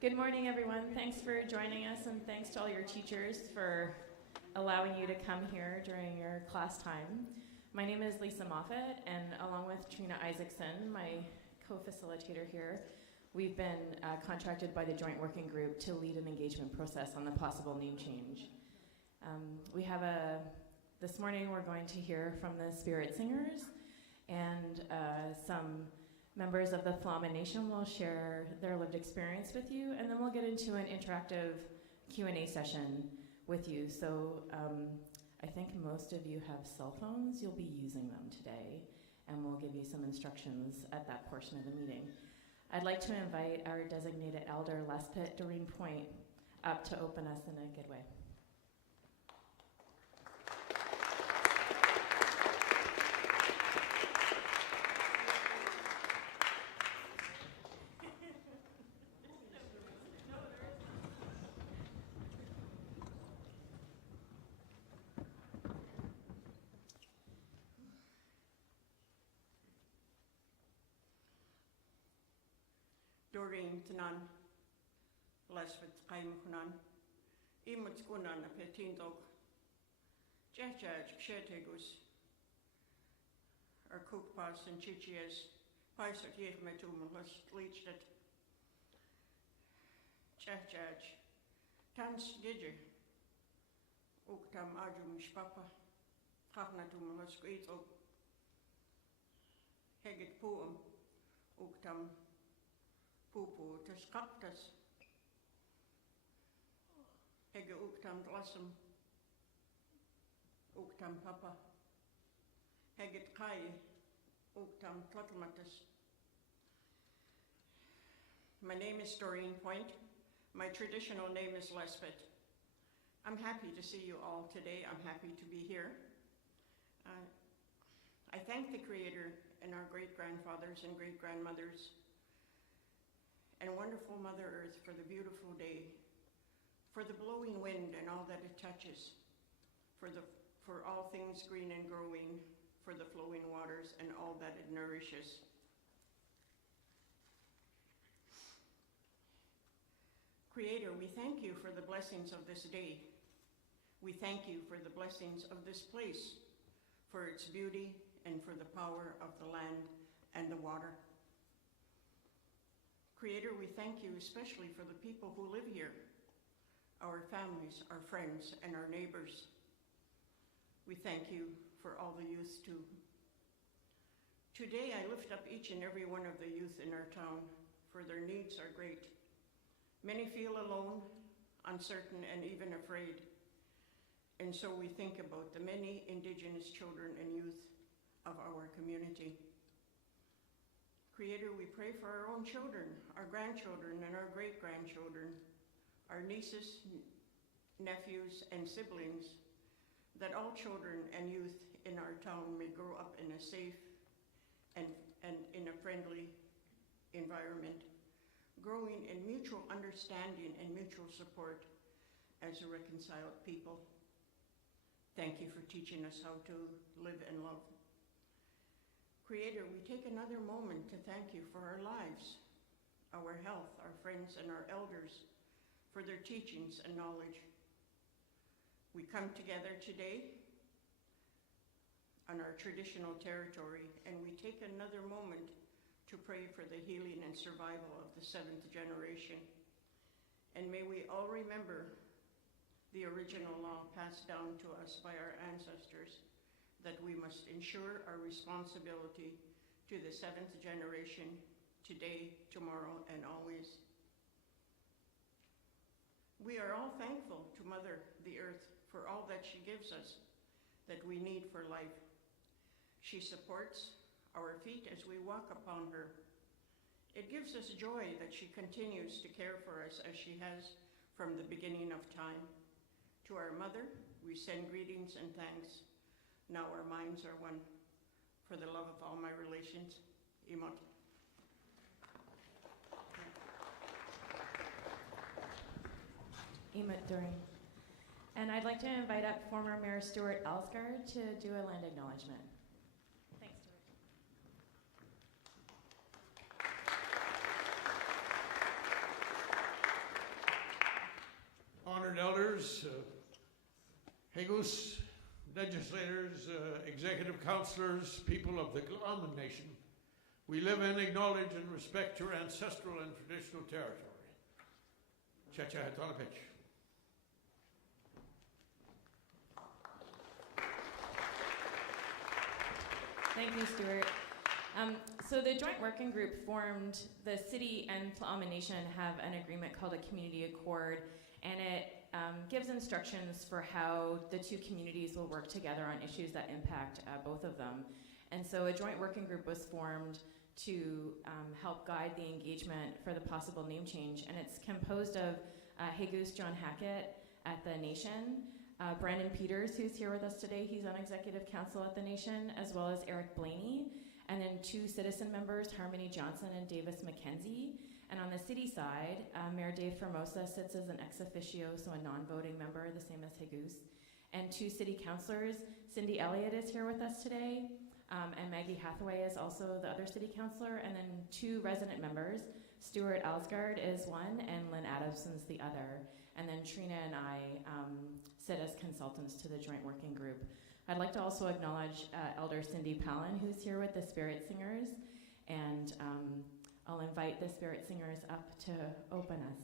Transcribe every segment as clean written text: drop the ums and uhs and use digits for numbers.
Good morning, everyone. Thanks for joining us, and thanks to all your teachers for allowing you to come here during your class time. My name is Lisa Moffat, and along with Trina Isaacson, my co-facilitator here, we've been contracted by the Joint Working Group to lead an engagement process on the possible name change. This morning we're going to hear from the Spirit Singers, and some members of the Flama Nation will share their lived experience with you, and then we'll get into an interactive Q&A session with you. So I think most of you have cell phones. You'll be using them today, and we'll give you some instructions at that portion of the meeting. I'd like to invite our designated elder, Lespit Doreen Point, up to open us in a good way. Doreen Tanan, Lespit Kaimukunan, Imutskunan, Petindog, Jajaj, Kshetegus, or Kukpas and Chichias, Paisat Yehmetumulas, Leached, Jajaj, Tans Gidger, Uktam Ajum Shpapa, Hafnatumulas, Greetle, Heget Poem, Uktam. Pupu tas kaptas, hege uktam dlasum, uktam papa, heget kai, uktam tlatmatas. My name is Doreen Point. My traditional name is Lespit. I'm happy to see you all today. I'm happy to be here. I thank the Creator and our great-grandfathers and great-grandmothers and wonderful Mother Earth for the beautiful day, for the blowing wind and all that it touches, for all things green and growing, for the flowing waters and all that it nourishes. Creator, we thank you for the blessings of this day. We thank you for the blessings of this place, for its beauty and for the power of the land and the water. Creator, we thank you especially for the people who live here, our families, our friends, and our neighbors. We thank you for all the youth too. Today I lift up each and every one of the youth in our town, for their needs are great. Many feel alone, uncertain, and even afraid. And so we think about the many Indigenous children and youth of our community. Creator, we pray for our own children, our grandchildren, and our great-grandchildren, our nieces, nephews, and siblings, that all children and youth in our town may grow up in a safe and in a friendly environment, growing in mutual understanding and mutual support as a reconciled people. Thank you for teaching us how to live and love. Creator, we take another moment to thank you for our lives, our health, our friends, and our elders for their teachings and knowledge. We come together today on our traditional territory, and we take another moment to pray for the healing and survival of the 7th generation. And may we all remember the original law passed down to us by our ancestors, that we must ensure our responsibility to the 7th generation today, tomorrow, and always. We are all thankful to Mother, the Earth, for all that she gives us that we need for life. She supports our feet as we walk upon her. It gives us joy that she continues to care for us as she has from the beginning of time. To our Mother, we send greetings and thanks. Now our minds are one. For the love of all my relations, Imot. Imot Doreen. And I'd like to invite up former Mayor Stuart Alsgaard to do a land acknowledgement. Thanks, Stuart. members, Jesus legislators, executive councillors, people of the Tla'amin Nation, we live and acknowledge and respect your ancestral and traditional territory. Cha-cha Hatanapich. Thank you, Stuart. So the joint working group formed, the city and Tla'amin Nation have an agreement called a community accord, and it gives instructions for how the two communities will work together on issues that impact both of them. And so a joint working group was formed to help guide the engagement for the possible name change, and it's composed of Jesus John Hackett at the Nation, Brandon Peters, who's here with us today, he's on Executive Council at the Nation, as well as Eric Blaney, and then two citizen members, Harmony Johnson and Davis McKenzie. And on the city side, Mayor Dave Formosa sits as an ex officio, so a non-voting member, the same as Jesus. And two city councilors, Cindy Elliott is here with us today, and Maggie Hathaway is also the other city councilor, and then two resident members, Stuart Alsgaard is one, and Lynn Adamson's the other. And then Trina and I sit as consultants to the joint working group. I'd like to also acknowledge Elder Cindy Palin, who's here with the Spirit Singers, and I'll invite the Spirit Singers up to open us.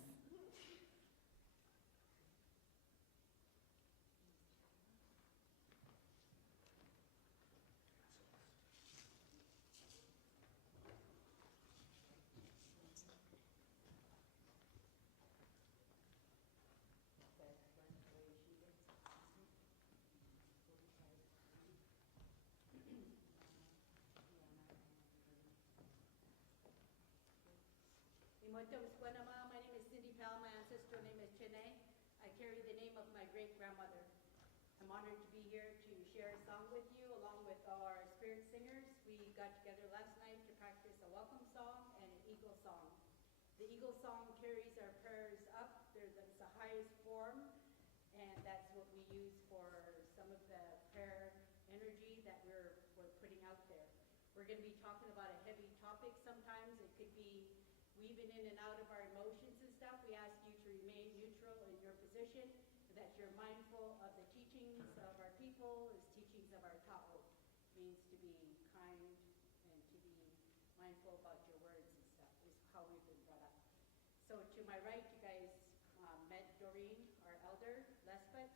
My name is Cindy Powell. My ancestral name is Chene. I carry the name of my great-grandmother. I'm honored to be here to share a song with you along with our spirit singers. We got together last night to practice a welcome song and an eagle song. The eagle song carries our prayers up. It's the highest form, and that's what we use for some of the prayer energy that we're putting out there. We're going to be talking about a heavy topic sometimes. It could be weaving in and out of our emotions and stuff. We ask you to remain neutral in your position, that you're mindful of the teachings of our people, as teachings of our ta'o. Means to be kind and to be mindful about your words and stuff, is how we've been brought up. So to my right, you guys met Doreen, our elder, Lespet,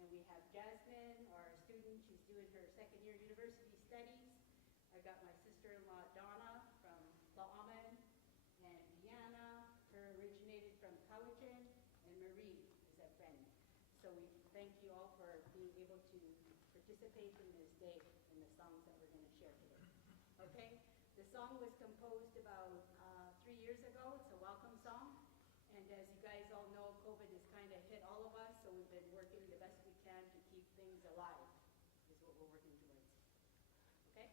and we have Jasmine, our student. She's doing her second year university studies. I got my sister-in-law, Donna, from Tla'amin, and Diana, her originated from Cowichan, and Marie is a friend. So we thank you all for being able to participate in this day in the songs that we're going to share today. Okay? The song was composed about 3 years ago. It's a welcome song. And as you guys all know, COVID has kind of hit all of us, so we've been working the best we can to keep things alive, is what we're working towards. Okay?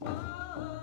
Oh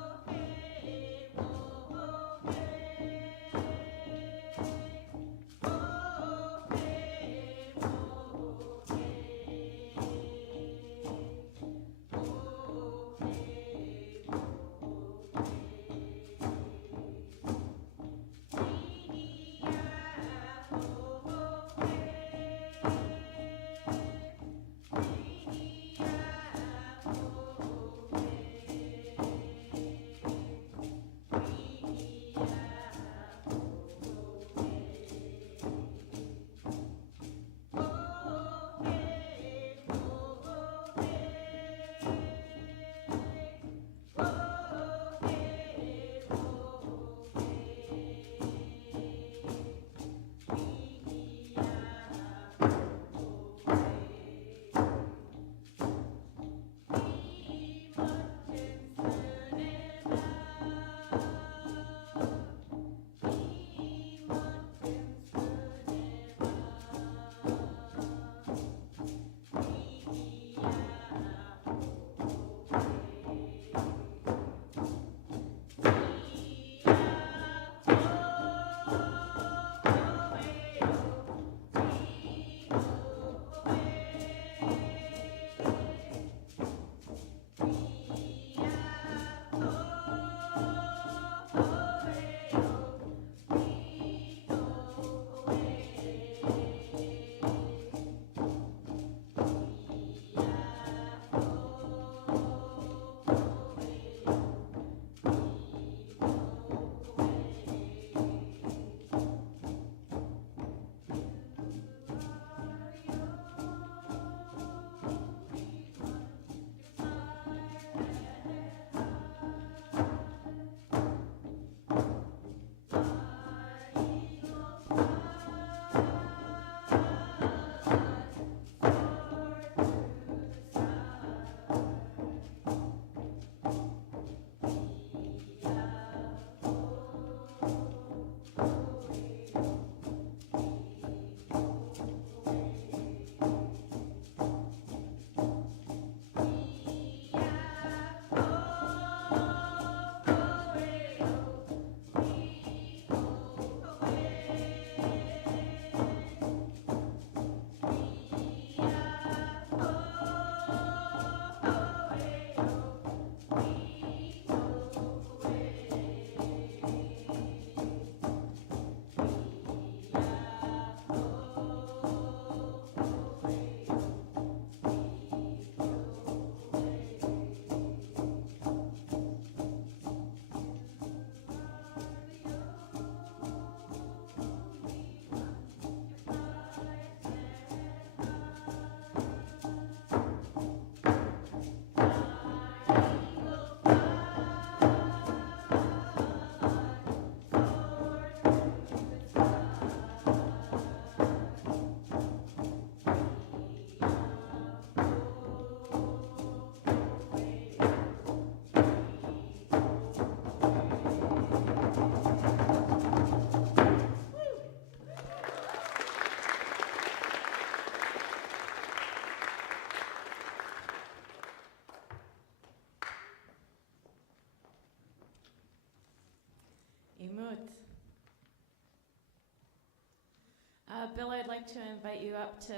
Bill, I'd like to invite you up to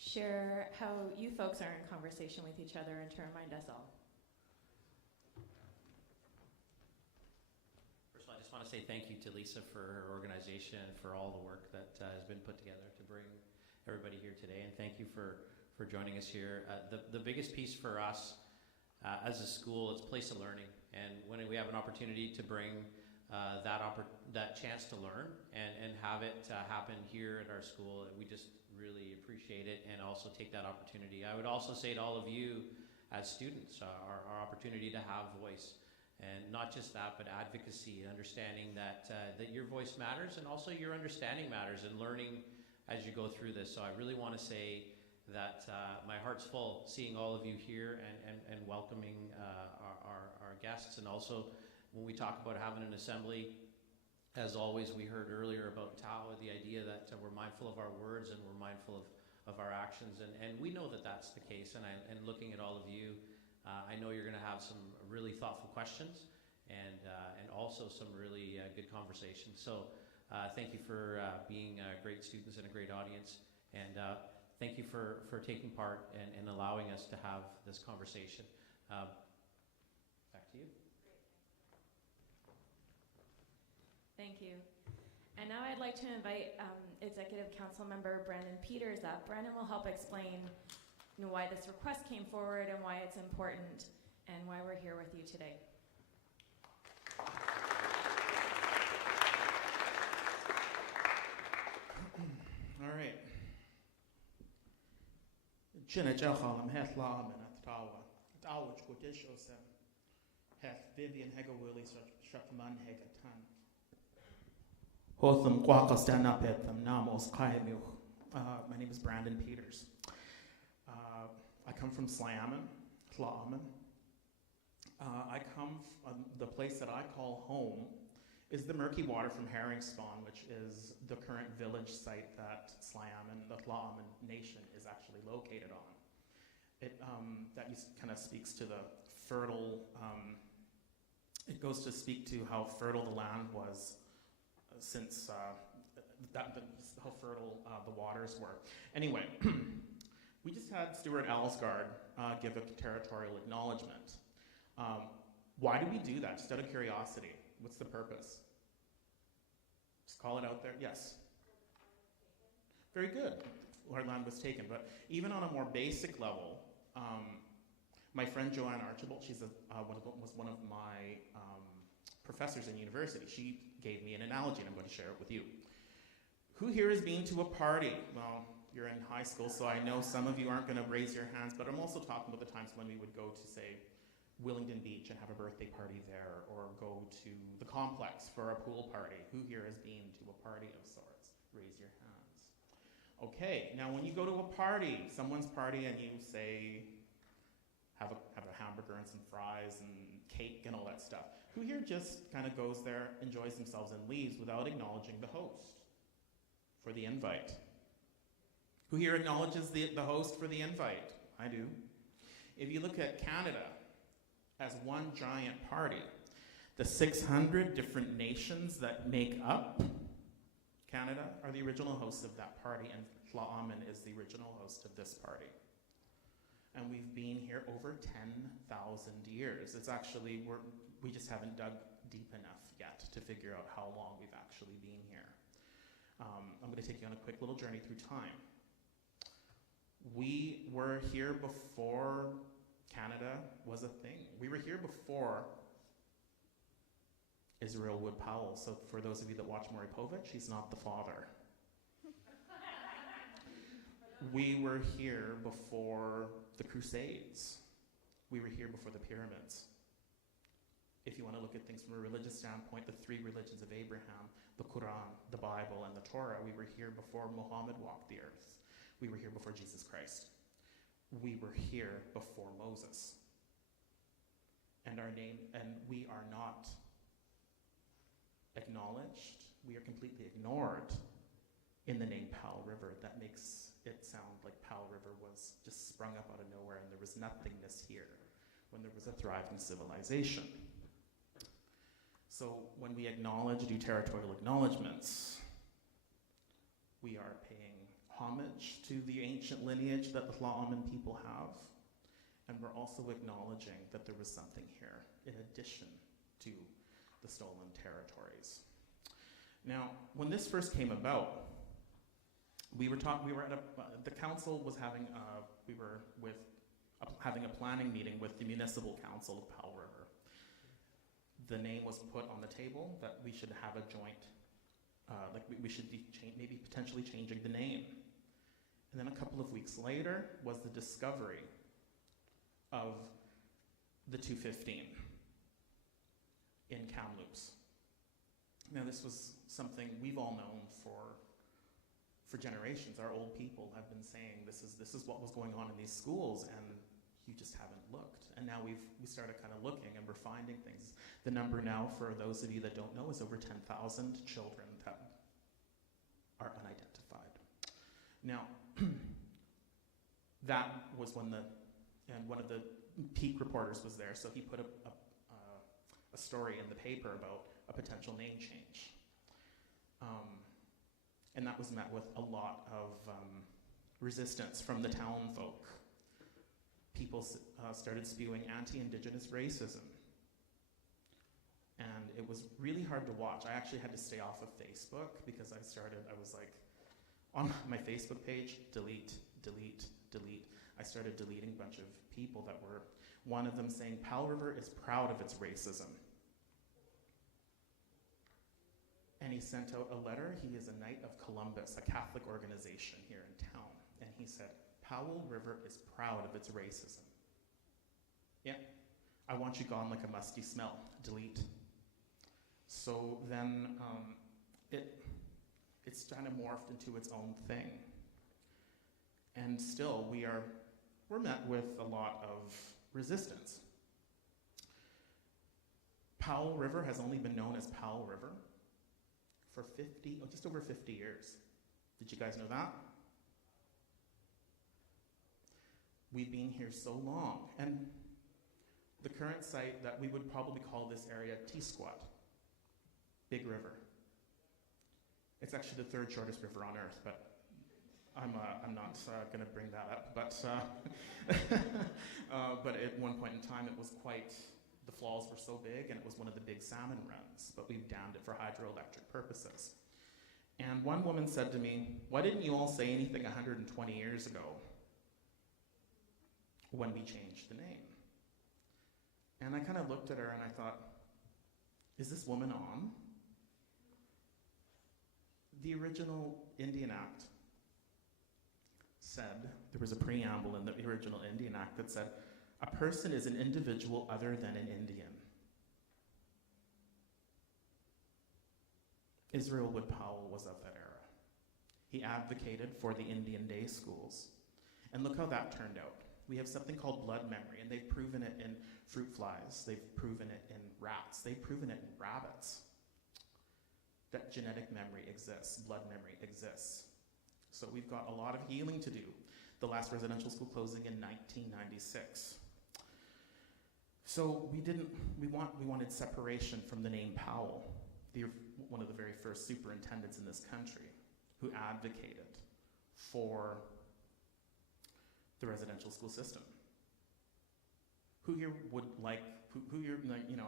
share how you folks are in conversation with each other and to remind us all. First of all, I just want to say thank you to Lisa for her organization and for all the work that has been put together to bring everybody here today, and thank you for joining us here. The biggest piece for us as a school is place of learning, and when we have an opportunity to bring that chance to learn and have it happen here at our school, we just really appreciate it and also take that opportunity. I would also say to all of you as students, our opportunity to have voice, and not just that, but advocacy, understanding that your voice matters and also your understanding matters, and learning as you go through this. So I really want to say that my heart's full seeing all of you here and welcoming our guests. And also when we talk about having an assembly, as always, we heard earlier about Tao, the idea that we're mindful of our words and we're mindful of our actions, and we know that that's the case. And looking at all of you, I know you're going to have some really thoughtful questions and also some really good conversations. So thank you for being great students and a great audience, and thank you for taking part and allowing us to have this conversation. Back to you. Thank you. And now I'd like to invite Executive Council Member Brandon Peters up. Brandon will help explain why this request came forward and why it's important and why we're here with you today. All right. Jenna Jahalam het laam en het tawa. Het ouwt godishosem. Het Vivian Hega Willie Shakman Hega Tan. Hotham Quaka stand up at them Namos Kaimu. My name is Brandon Peters. I come from Slayaman, Tlaaman. I come from the place that I call home is the murky water from Herringspawn, which is the current village site that Slayaman, the Tlaaman nation, is actually located on. That kind of speaks to the fertile, it goes to speak to how fertile the land was since how fertile the waters were. Anyway, we just had Stuart Alsgaard give a territorial acknowledgement. Why do we do that? Just out of curiosity. What's the purpose? Just call it out there? Yes. Very good. Our land was taken. But even on a more basic level, my friend Joanne Archibald, she's was one of my professors in university. She gave me an analogy, and I'm going to share it with you. Who here has been to a party? Well, you're in high school, so I know some of you aren't going to raise your hands, but I'm also talking about the times when we would go to, say, Willingdon Beach and have a birthday party there, or go to the complex for a pool party. Who here has been to a party of sorts? Raise your hands. Okay, now when you go to a party, someone's party, and you say, have a hamburger and some fries and cake and all that stuff. Who here just kind of goes there, enjoys themselves, and leaves without acknowledging the host for the invite? Who here acknowledges the host for the invite? I do. If you look at Canada as one giant party, the 600 different nations that make up Canada are the original hosts of that party, and Tlaaman is the original host of this party. And we've been here over 10,000 years. It's actually, we just haven't dug deep enough yet to figure out how long we've actually been here. I'm going to take you on a quick little journey through time. We were here before Canada was a thing. We were here before Israel Wood Powell. So for those of you that watch Maury Povich, he's not the father. We were here before the Crusades. We were here before the pyramids. If you want to look at things from a religious standpoint, the three religions of Abraham, the Quran, the Bible, and the Torah, we were here before Muhammad walked the earth. We were here before Jesus Christ. We were here before Moses. And we are not acknowledged. We are completely ignored in the name Powell River. That makes it sound like Powell River was just sprung up out of nowhere and there was nothingness here when there was a thriving civilization. So when we acknowledge, do territorial acknowledgements, We are paying homage to the ancient lineage that the Tla'amin people have. And we're also acknowledging that there was something here in addition to the stolen territories. Now, when this first came about, the council was having having a planning meeting with the municipal council of Powell River. The name was put on the table that we should have a joint, we should be maybe potentially changing the name. And then a couple of weeks later was the discovery of the 215 in Kamloops. Now this was something we've all known for generations. Our old people have been saying this is what was going on in these schools, and you just haven't looked. And now we started kind of looking, and we're finding things. The number now, for those of you that don't know, is over 10,000 children that are unidentified. Now, that was when one of the Peak reporters was there, so he put a story in the paper about a potential name change. And that was met with a lot of resistance from the town folk. People started spewing anti-Indigenous racism. And it was really hard to watch. I actually had to stay off of Facebook because I was like, on my Facebook page, delete, delete, delete. I started deleting a bunch of people that were, one of them saying, Powell River is proud of its racism. And he sent out a letter. He is a Knight of Columbus, a Catholic organization here in town. And he said, Powell River is proud of its racism. Yeah, I want you gone like a musty smell. Delete. So then it's kind of morphed into its own thing. And still, we're met with a lot of resistance. Powell River has only been known as Powell River for just over 50 years. Did you guys know that? We've been here so long. And the current site that we would probably call this area T-Squat, Big River. It's actually the third shortest river on Earth, but I'm not going to bring that up. But at one point in time, it was the falls were so big, and it was one of the big salmon runs, but we've dammed it for hydroelectric purposes. And one woman said to me, why didn't you all say anything 120 years ago when we changed the name? And I kind of looked at her and I thought, is this woman on? The original Indian Act said, there was a preamble in the original Indian Act that said, a person is an individual other than an Indian. Israel Wood Powell was of that era. He advocated for the Indian day schools. And look how that turned out. We have something called blood memory, and they've proven it in fruit flies. They've proven it in rats. They've proven it in rabbits. That genetic memory exists, blood memory exists. So we've got a lot of healing to do. The last residential school closing in 1996. So we wanted separation from the name Powell, one of the very first superintendents in this country who advocated for the residential school system. Who here would I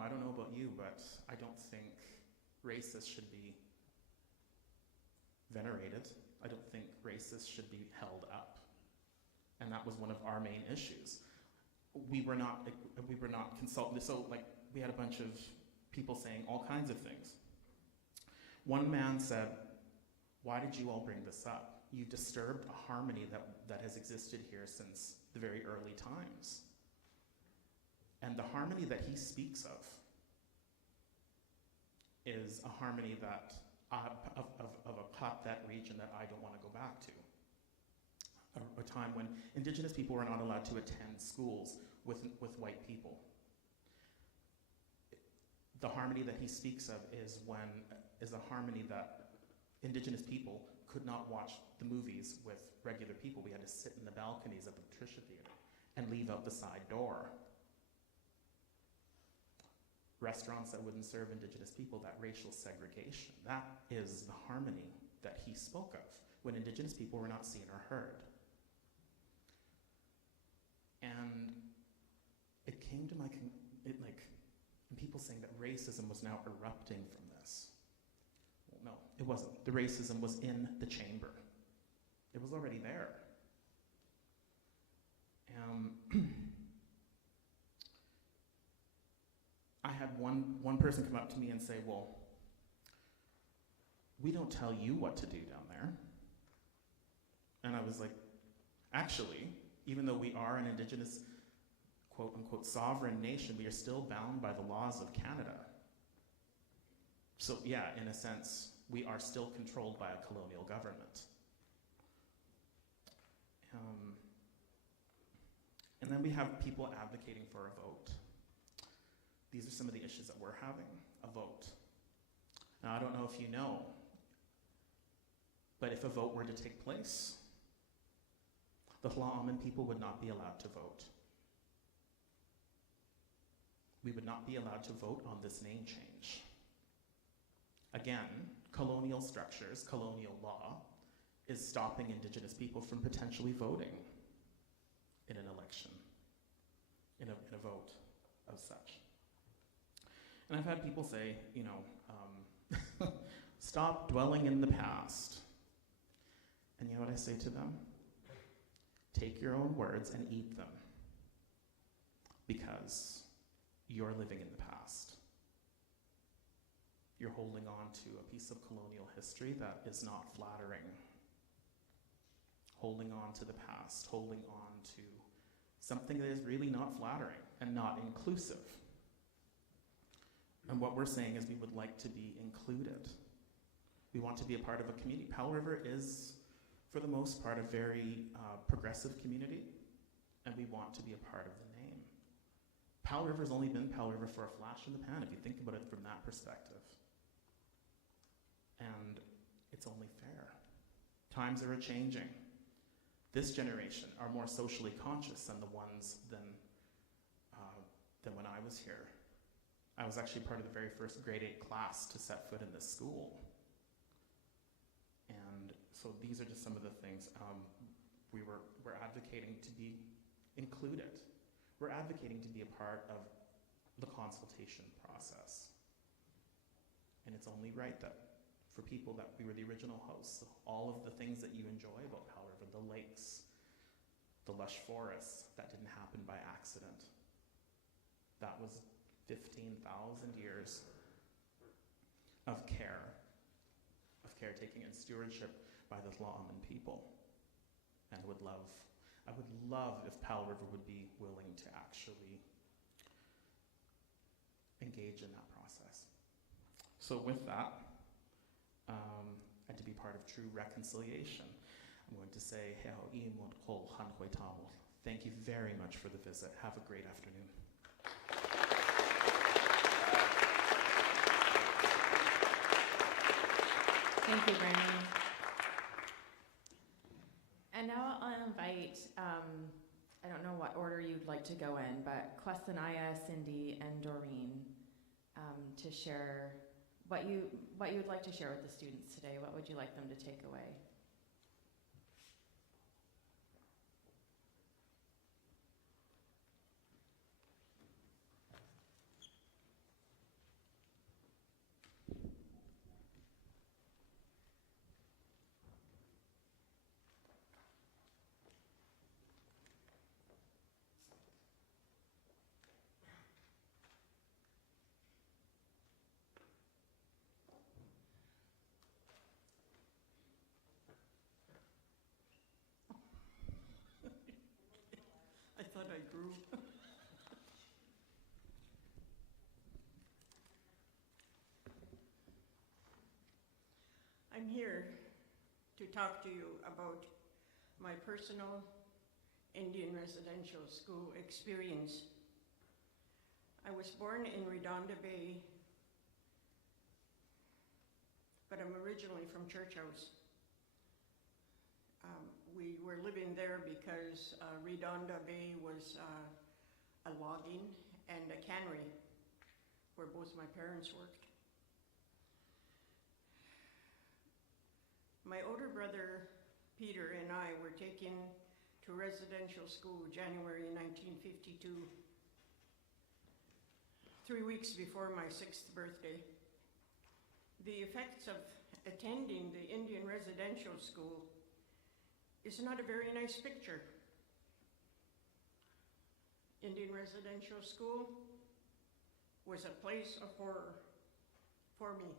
don't know about you, but I don't think racists should be venerated. I don't think racists should be held up. And that was one of our main issues. We were not consulted, so we had a bunch of people saying all kinds of things. One man said, why did you all bring this up? You disturbed a harmony that has existed here since the very early times. And the harmony that he speaks of is a harmony that of a Pathet region that I don't want to go back to. A time when Indigenous people were not allowed to attend schools with white people. The harmony that he speaks of is a harmony that Indigenous people could not watch the movies with regular people. We had to sit in the balconies of the Patricia Theater and leave out the side door. Restaurants that wouldn't serve Indigenous people, that racial segregation, that is the harmony that he spoke of, when Indigenous people were not seen or heard. And it came to people saying that racism was now erupting from this. Well, no, it wasn't. The racism was in the chamber. It was already there. I had one person come up to me and say, well, we don't tell you what to do down there. And I was like, actually, even though we are an Indigenous, quote unquote, sovereign nation, we are still bound by the laws of Canada. So yeah, in a sense, we are still controlled by a colonial government. And then we have people advocating for a vote. These are some of the issues that we're having, a vote. Now, I don't know if you know, but if a vote were to take place, the Tla'amin people would not be allowed to vote. We would not be allowed to vote on this name change. Again, colonial structures, colonial law, is stopping Indigenous people from potentially voting in an election, in a vote of such. And I've had people say, stop dwelling in the past. And you know what I say to them? Take your own words and eat them, because you're living in the past. You're holding on to a piece of colonial history that is not flattering. Holding on to the past, holding on to something that is really not flattering and not inclusive. And what we're saying is we would like to be included. We want to be a part of a community. Powell River is, for the most part, a very progressive community, and we want to be a part of the name. Powell River's only been Powell River for a flash in the pan, if you think about it from that perspective. And it's only fair. Times are a-changing. This generation are more socially conscious than the ones than when I was here. I was actually part of the very first grade 8 class to set foot in this school. And so these are just some of the things. We're advocating to be included. We're advocating to be a part of the consultation process. And it's only right that for people that we were the original hosts, all of the things that you enjoy about Powell River, the lakes, the lush forests, that didn't happen by accident. That was 15,000 years of caretaking and stewardship by the Tla'amin people. And I would love if Powell River would be willing to actually engage in that process. So with that, and to be part of true reconciliation, I'm going to say, thank you very much for the visit. Have a great afternoon. Thank you, Brandon. And now I'll invite, I don't know what order you'd like to go in, but Questanaya, Cindy, and Doreen to share what you'd like to share with the students today. What would you like them to take away? I thought I grew. I'm here to talk to you about my personal Indian residential school experience. I was born in Redonda Bay, but I'm originally from Church House. We were living there because Redonda Bay was a logging and a cannery where both my parents worked. My older brother Peter and I were taken to residential school January 1952, 3 weeks before my 6th birthday. The effects of attending the Indian residential school is not a very nice picture. Indian residential school was a place of horror for me.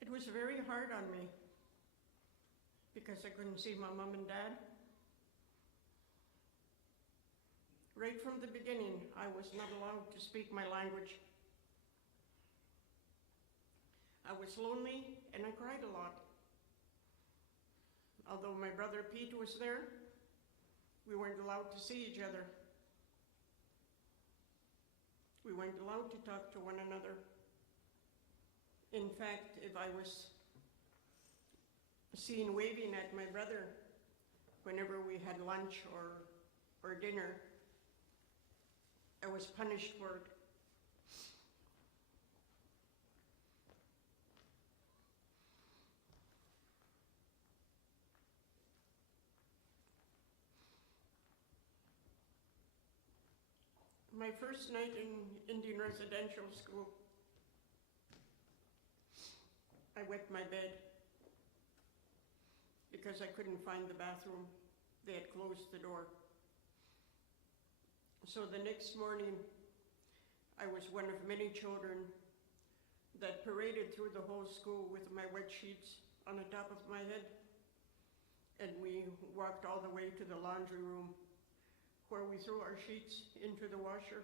It was very hard on me because I couldn't see my mom and dad. Right from the beginning, I was not allowed to speak my language. I was lonely and I cried a lot. Although my brother Pete was there, we weren't allowed to see each other. We weren't allowed to talk to one another. In fact, if I was seen waving at my brother whenever we had lunch or dinner, I was punished for it. My first night in Indian residential school, I wet my bed because I couldn't find the bathroom. They had closed the door. So the next morning, I was one of many children that paraded through the whole school with my wet sheets on the top of my head. And we walked all the way to the laundry room where we threw our sheets into the washer.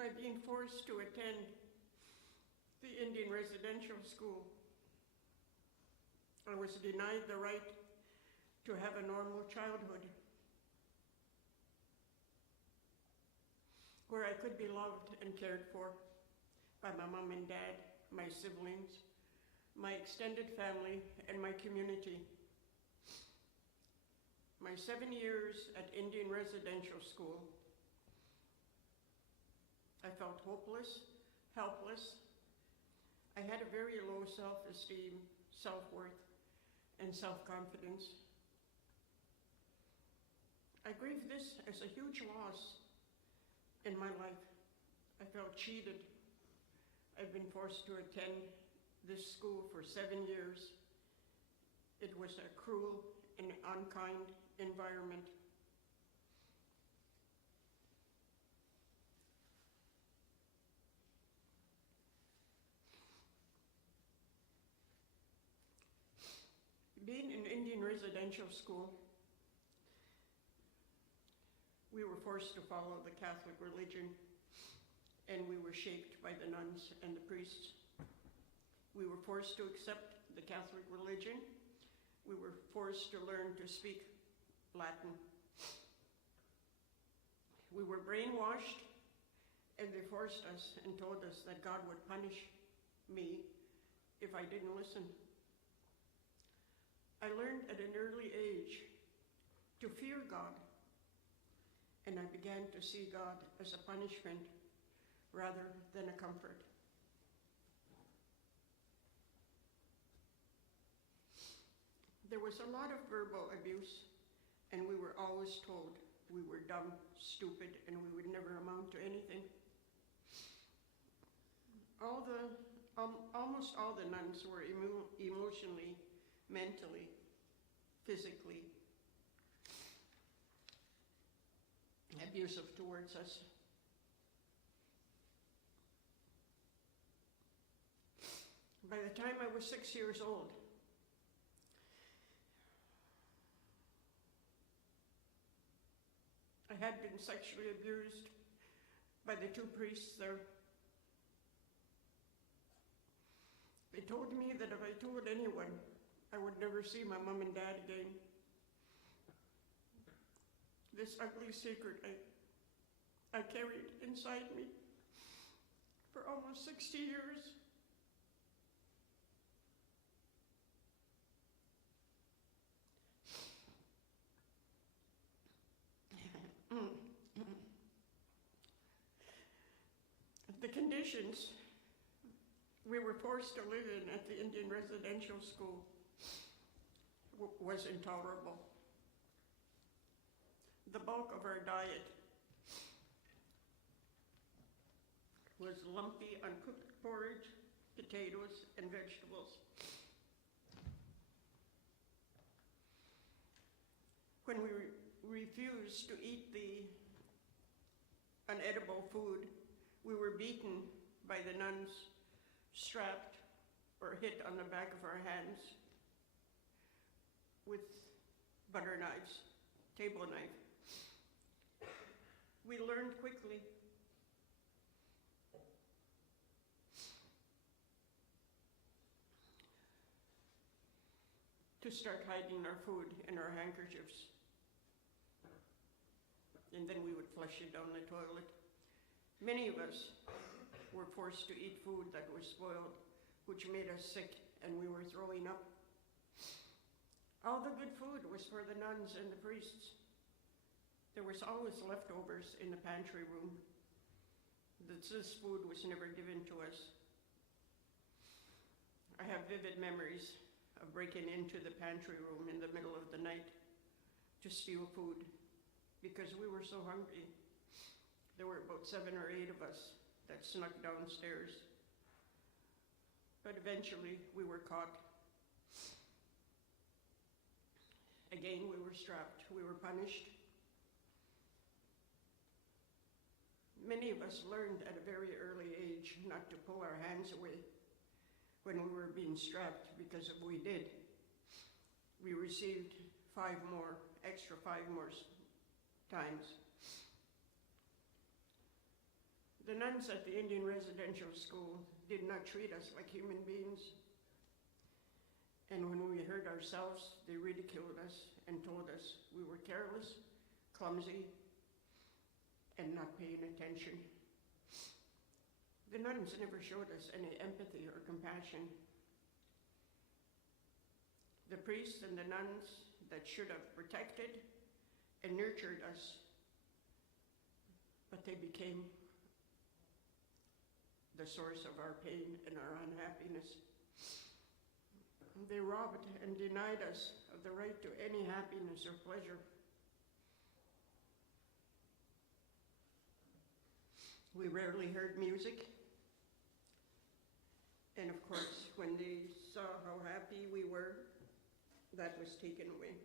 By being forced to attend the Indian residential school, I was denied the right to have a normal childhood, where I could be loved and cared for by my mom and dad, my siblings, my extended family, and my community. My 7 years at Indian residential school, I felt hopeless, helpless. I had a very low self-esteem, self-worth, and self-confidence. I grieve this as a huge loss in my life. I felt cheated. I've been forced to attend this school for 7 years. It was a cruel and unkind environment. Being in Indian residential school, we were forced to follow the Catholic religion, and we were shaped by the nuns and the priests. We were forced to accept the Catholic religion. We were forced to learn to speak Latin. We were brainwashed, and they forced us and told us that God would punish me if I didn't listen. I learned at an early age to fear God, and I began to see God as a punishment rather than a comfort. There was a lot of verbal abuse, and we were always told we were dumb, stupid, and we would never amount to anything. Almost all the nuns were emotionally, mentally, physically abusive towards us. By the time I was 6 years old, I had been sexually abused by the two priests there. They told me that if I told anyone, I would never see my mom and dad again. This ugly secret I carried inside me for almost 60 years. The conditions we were forced to live in at the Indian residential school was intolerable. The bulk of our diet was lumpy, uncooked porridge, potatoes, and vegetables. When we refused to eat the unedible food, we were beaten by the nuns, strapped or hit on the back of our hands with butter knives, table knife. We learned quickly to start hiding our food in our handkerchiefs. And then we would flush it down the toilet. Many of us were forced to eat food that was spoiled, which made us sick, and we were throwing up. All the good food was for the nuns and the priests. There was always leftovers in the pantry room. This food was never given to us. I have vivid memories of breaking into the pantry room in the middle of the night to steal food because we were so hungry. There were about 7 or 8 of us that snuck downstairs. But eventually we were caught. Again, we were strapped, we were punished. Many of us learned at a very early age not to pull our hands away when we were being strapped, because if we did, we received 5 more times. The nuns at the Indian residential school did not treat us like human beings. And when we hurt ourselves, they ridiculed us and told us we were careless, clumsy, and not paying attention. The nuns never showed us any empathy or compassion. The priests and the nuns that should have protected and nurtured us, but they became the source of our pain and our unhappiness. They robbed and denied us of the right to any happiness or pleasure. We rarely heard music. And of course, when they saw how happy we were, that was taken away.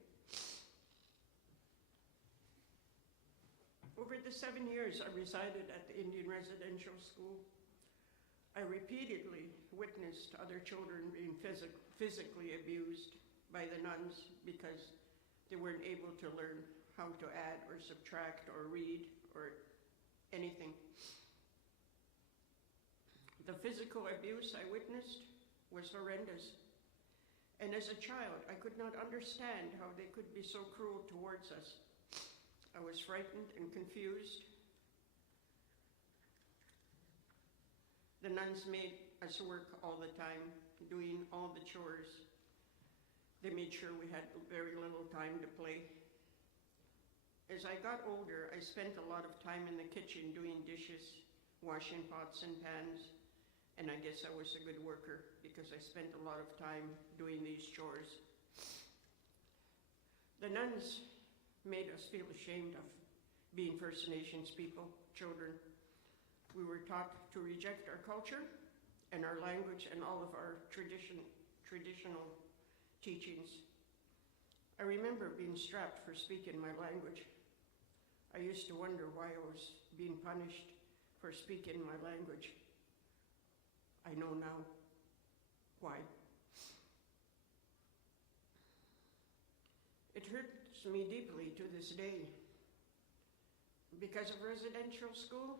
Over the 7 years I resided at the Indian residential school, I repeatedly witnessed other children being physically abused by the nuns because they weren't able to learn how to add or subtract or read or anything. The physical abuse I witnessed was horrendous. And as a child, I could not understand how they could be so cruel towards us. I was frightened and confused. The nuns made us work all the time, doing all the chores. They made sure we had very little time to play. As I got older, I spent a lot of time in the kitchen doing dishes, washing pots and pans, and I guess I was a good worker because I spent a lot of time doing these chores. The nuns made us feel ashamed of being First Nations people, children. We were taught to reject our culture and our language and all of our traditional teachings. I remember being strapped for speaking my language. I used to wonder why I was being punished for speaking my language. I know now why. It hurts me deeply to this day. Because of residential school,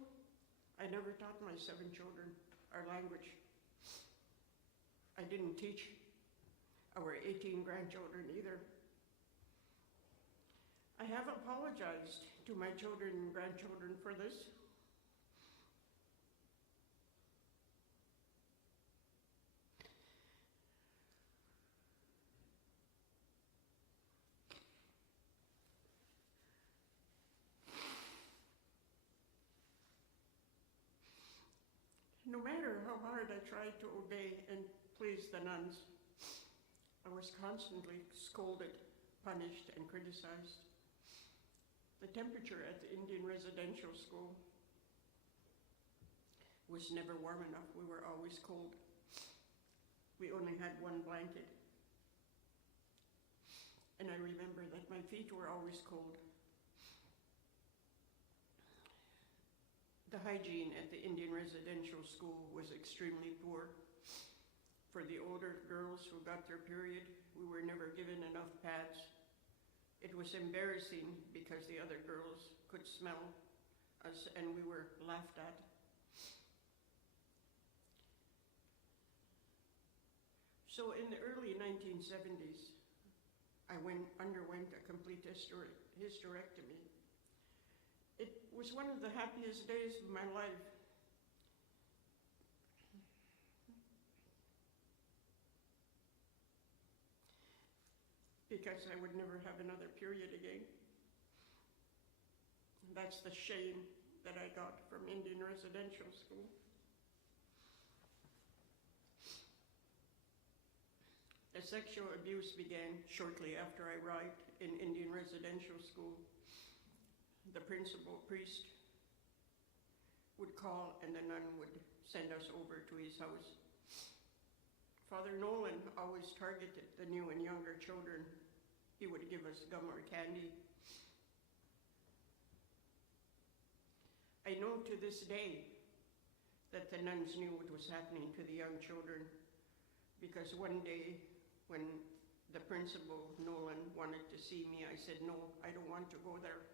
I never taught my 7 children our language. I didn't teach our 18 grandchildren either. I have apologized to my children and grandchildren for this. how hard I tried to obey and please the nuns. I was constantly scolded, punished, and criticized. The temperature at the Indian residential school was never warm enough. We were always cold. We only had one blanket. And I remember that my feet were always cold. The hygiene at the Indian residential school was extremely poor. For the older girls who got their period, we were never given enough pads. It was embarrassing because the other girls could smell us and we were laughed at. So in the early 1970s, I underwent a complete hysterectomy. It was one of the happiest days of my life. Because I would never have another period again. That's the shame that I got from Indian residential school. The sexual abuse began shortly after I arrived in Indian residential school. The principal priest would call and the nun would send us over to his house. Father Nolan always targeted the new and younger children. He would give us gum or candy. I know to this day that the nuns knew what was happening to the young children, because one day when the principal, Nolan, wanted to see me, I said, no, I don't want to go there.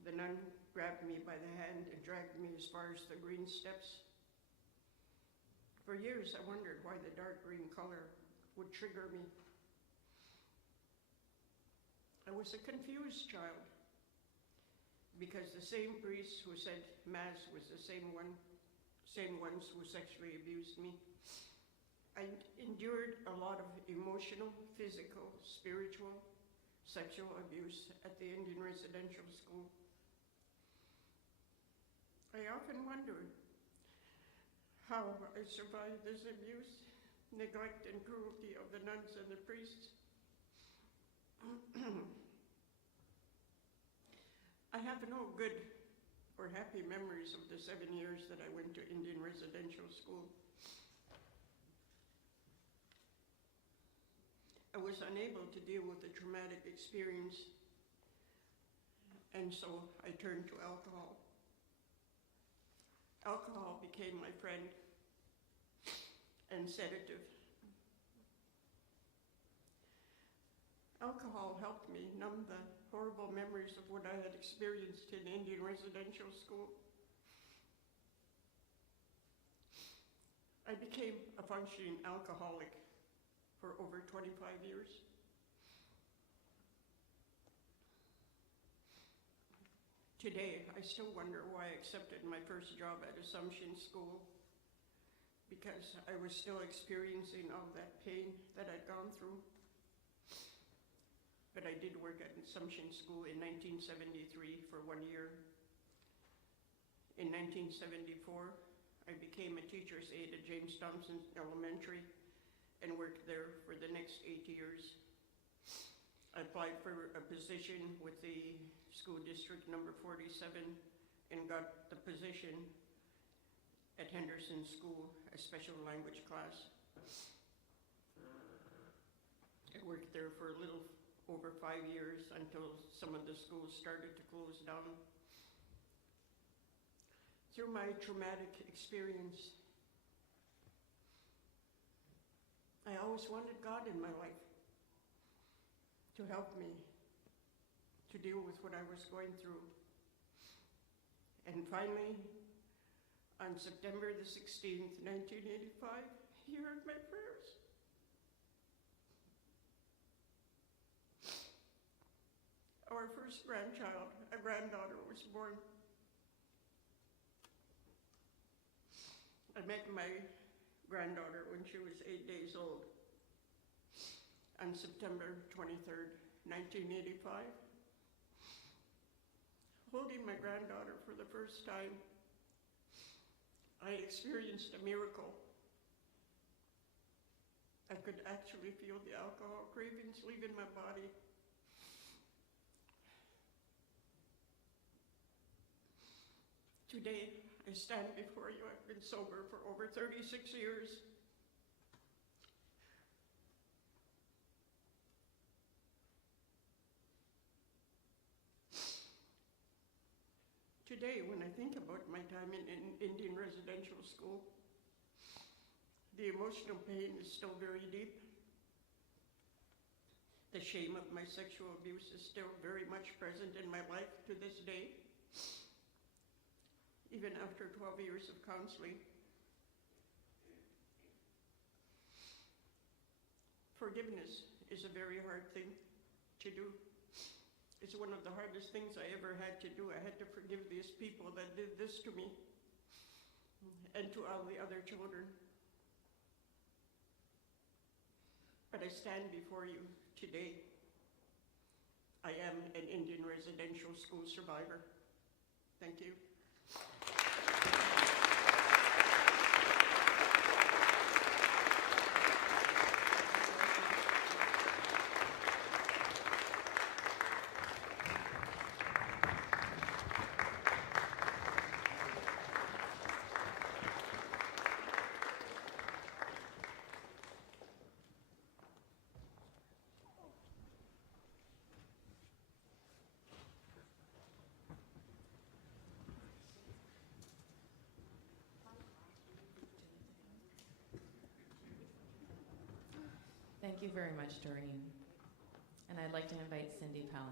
The nun grabbed me by the hand and dragged me as far as the green steps. For years, I wondered why the dark green color would trigger me. I was a confused child, because the same priests who said Mass was the same ones who sexually abused me. I endured a lot of emotional, physical, spiritual, sexual abuse at the Indian residential school. I often wonder how I survived this abuse, neglect, and cruelty of the nuns and the priests. I have no good or happy memories of the 7 years that I went to Indian residential school. I was unable to deal with the traumatic experience, and so I turned to alcohol. Alcohol became my friend and sedative. Alcohol helped me numb the horrible memories of what I had experienced in Indian residential school. I became a functioning alcoholic for over 25 years. Today, I still wonder why I accepted my first job at Assumption School, because I was still experiencing all that pain that I'd gone through. But I did work at Assumption School in 1973 for 1 year. In 1974, I became a teacher's aide at James Thompson Elementary and worked there for the next 8 years. I applied for a position with the school district number 47 and got the position at Henderson School, a special language class. I worked there for a little over 5 years until some of the schools started to close down. Through my traumatic experience, I always wanted God in my life to help me to deal with what I was going through. And finally, on September the 16th, 1985, he heard my prayers. Our first grandchild, a granddaughter, was born. I met my granddaughter when she was 8 days old on September 23rd, 1985. Holding my granddaughter for the first time, I I experienced a miracle. I could actually feel the alcohol cravings leaving my body. Today, I stand before you. I've been sober for over 36 years. Today, when I think about my time in Indian residential school, the emotional pain is still very deep. The shame of my sexual abuse is still very much present in my life to this day, even after 12 years of counseling. Forgiveness is a very hard thing to do. It's one of the hardest things I ever had to do. I had to forgive these people that did this to me and to all the other children. But I stand before you today. I am an Indian residential school survivor. Thank you. Thank you very much, Doreen. And I'd like to invite Cindy Palin.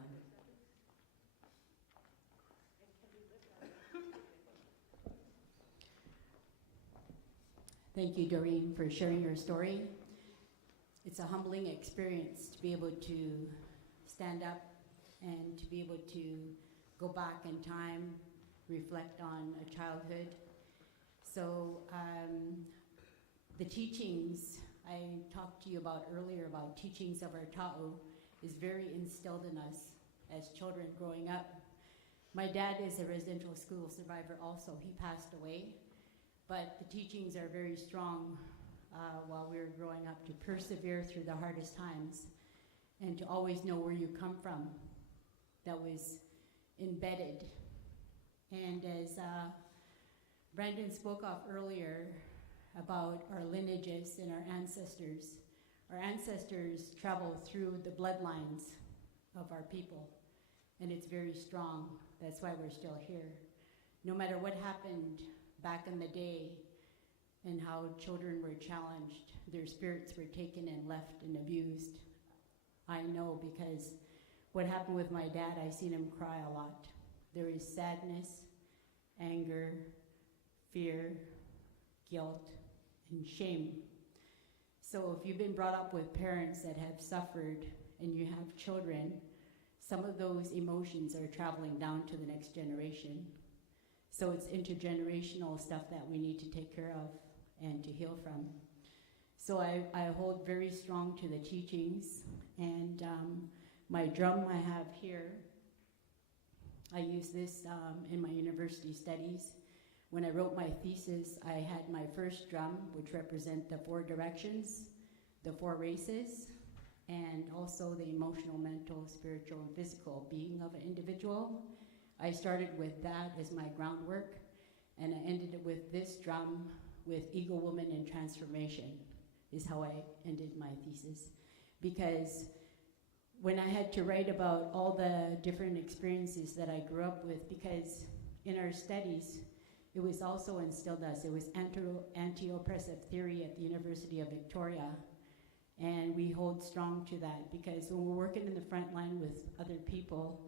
Thank you, Doreen, for sharing your story. It's a humbling experience to be able to stand up and to be able to go back in time, reflect on a childhood. So the teachings I talked to you about earlier, about teachings of our ta'u, is very instilled in us as children growing up. My dad is a residential school survivor also. He passed away. But the teachings are very strong while we were growing up, to persevere through the hardest times and to always know where you come from. That was embedded. And as Brandon spoke of earlier about our lineages and our ancestors travel through the bloodlines of our people, and it's very strong. That's why we're still here. No matter what happened back in the day and how children were challenged, their spirits were taken and left and abused. I know, because what happened with my dad, I seen him cry a lot. There is sadness, anger, fear, guilt, and shame. So if you've been brought up with parents that have suffered and you have children, some of those emotions are traveling down to the next generation. So it's intergenerational stuff that we need to take care of and to heal from. So I hold very strong to the teachings, and my drum I have here, I use this in my university studies. When I wrote my thesis, I had my first drum, which represent the 4 directions, the 4 races, and also the emotional, mental, spiritual, and physical being of an individual. I started with that as my groundwork, and I ended it with this drum with Eagle Woman in Transformation, is how I ended my thesis. Because when I had to write about all the different experiences that I grew up with, because in our studies, it was also instilled us. It was anti-oppressive theory at the University of Victoria, and we hold strong to that, because when we're working in the front line with other people,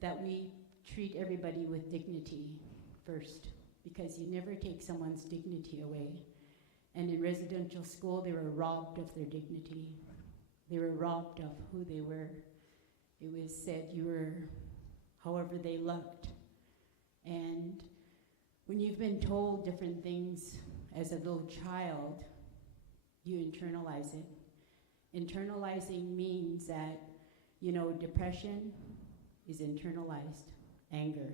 that we treat everybody with dignity first, because you never take someone's dignity away. And in residential school, they were robbed of their dignity. They were robbed of who they were. It was said you were however they looked. And when you've been told different things as a little child, you internalize it. Internalizing means that, depression is internalized, anger.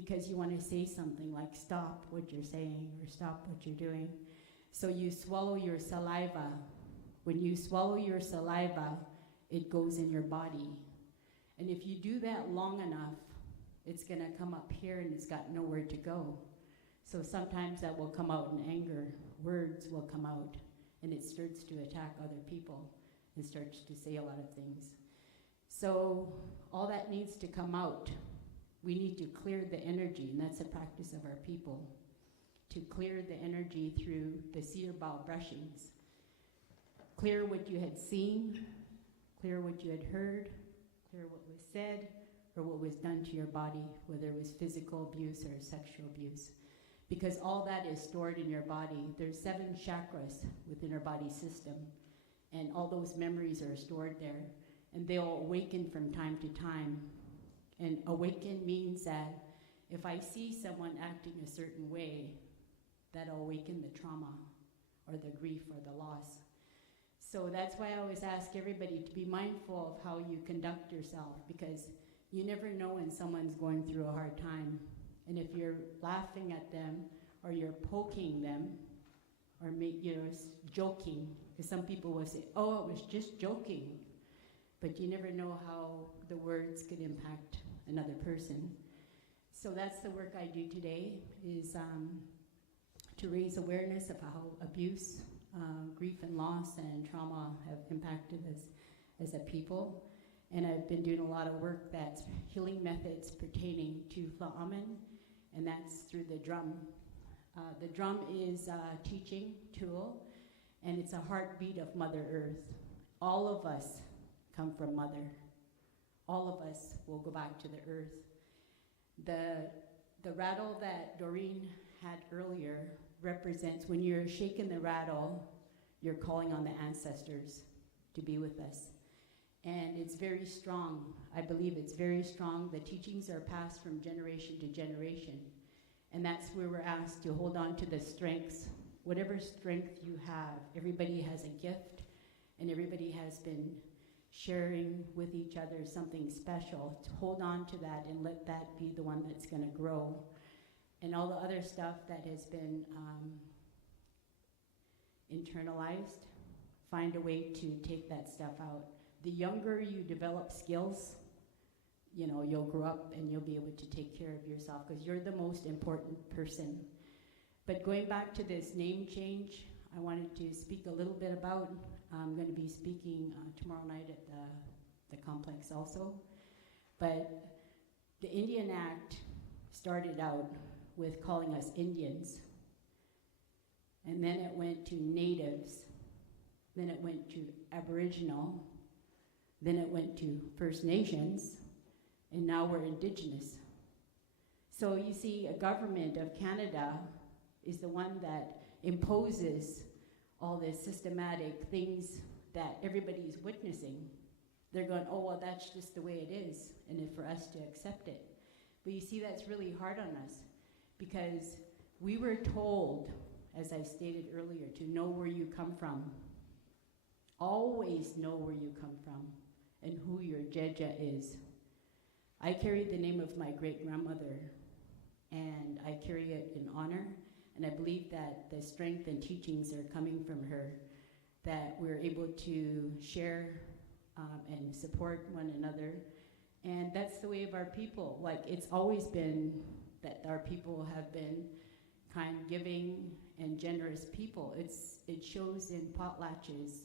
because you want to say something like stop what you're saying or stop what you're doing. So you swallow your saliva. When you swallow your saliva, it goes in your body. And if you do that long enough, it's going to come up here and it's got nowhere to go. So sometimes that will come out in anger. Words will come out, and it starts to attack other people and starts to say a lot of things. So all that needs to come out. We need to clear the energy, and that's a practice of our people, to clear the energy through the seer bow brushings. Clear what you had seen, clear what you had heard, clear what was said, or what was done to your body, whether it was physical abuse or sexual abuse. Because all that is stored in your body. There's 7 chakras within our body system, and all those memories are stored there, and they'll awaken from time to time. And awaken means that if I see someone acting a certain way, that'll awaken the trauma or the grief or the loss. So that's why I always ask everybody to be mindful of how you conduct yourself, because you never know when someone's going through a hard time. And if you're laughing at them, or you're poking them, or joking, because some people will say, oh, it was just joking. But you never know how the words could impact another person. So that's the work I do today, is to raise awareness of how abuse, grief and loss and trauma have impacted us as a people. And I've been doing a lot of work that's healing methods pertaining to Fla'aman, and that's through the drum. The drum is a teaching tool, and it's a heartbeat of Mother Earth. All of us come from Mother. All of us will go back to the earth. The rattle that Doreen had earlier represents, when you're shaking the rattle, you're calling on the ancestors to be with us. And it's very strong. I believe it's very strong. The teachings are passed from generation to generation. And that's where we're asked to hold on to the strengths. Whatever strength you have, everybody has a gift, and everybody has been sharing with each other something special. To hold on to that and let that be the one that's going to grow. And all the other stuff that has been internalized, find a way to take that stuff out. The younger you develop skills, you'll grow up and you'll be able to take care of yourself, because you're the most important person. But going back to this name change, I wanted to speak a little bit about. I'm going to be speaking tomorrow night at the complex also. But the Indian Act started out with calling us Indians. And then it went to Natives. Then it went to Aboriginal. Then it went to First Nations. And now we're Indigenous. So you see, a government of Canada is the one that imposes all the systematic things that everybody's witnessing. They're going, oh, well, that's just the way it is, and it's for us to accept it. But you see, that's really hard on us, because we were told, as I stated earlier, to know where you come from. Always know where you come from and who your Jeja is. I carry the name of my great-grandmother, and I carry it in honor. And I believe that the strength and teachings are coming from her, that we're able to share and support one another. And that's the way of our people. Like, it's always been that our people have been kind, giving, and generous people. It shows in potlatches.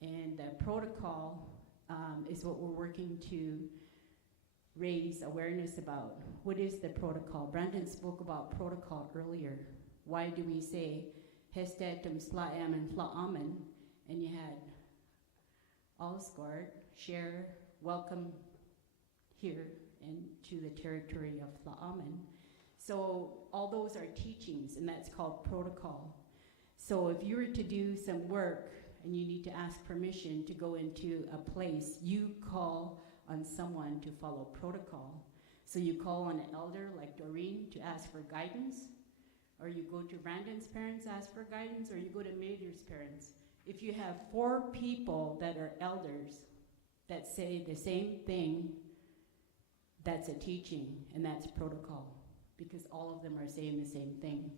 And the protocol is what we're working to raise awareness about. What is the protocol? Brandon spoke about protocol earlier. Why do we say Hestetum Slaam and Fla'aman? And you had Alsgard, share, welcome here into the territory of Fla'aman. So all those are teachings, and that's called protocol. So if you were to do some work and you need to ask permission to go into a place, you call on someone to follow protocol. So you call on an elder like Doreen to ask for guidance, or you go to Brandon's parents, ask for guidance, or you go to Mater's parents. If you have 4 people that are elders that say the same thing, that's a teaching, and that's protocol. because all of them are saying the same thing.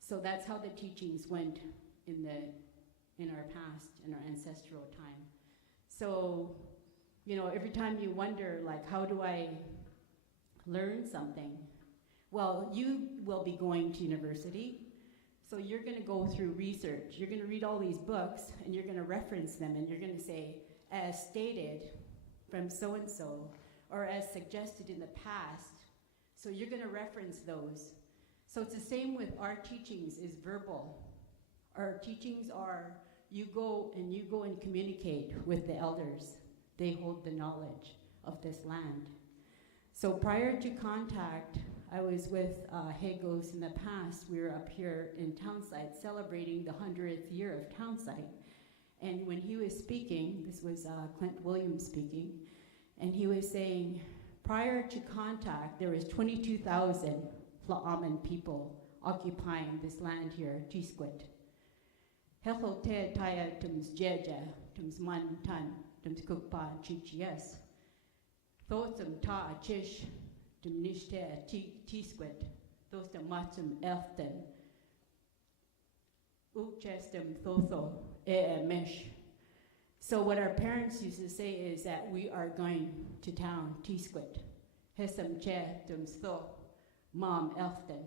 So that's how the teachings went in our past, in our ancestral time. So, you know, every time you wonder, like, how do I learn something? Well, you will be going to university, so you're going to go through research. You're going to read all these books, and you're going to reference them, and you're going to say, as stated from so-and-so, or as suggested in the past. So you're going to reference those. So it's the same with our teachings is verbal. Our teachings are, you go and communicate with the elders. They hold the knowledge of this land. So prior to contact, I was with Hagos in the past. We were up here in Townside celebrating the 100th year of Townside. And when he was speaking, this was Clint Williams speaking, and he was saying, prior to contact, there was 22,000 Tla'amin people occupying this land here, Tisquit. Hechel te taya tums jeja, tums man tan, tums kukpa chichias. Thotum ta achish, tum nishte Tisquit, thostum matum elften. Uchestum thotho mesh. So what our parents used to say is that we are going to town, Tisquit. Hesam che tums tho, mom elften.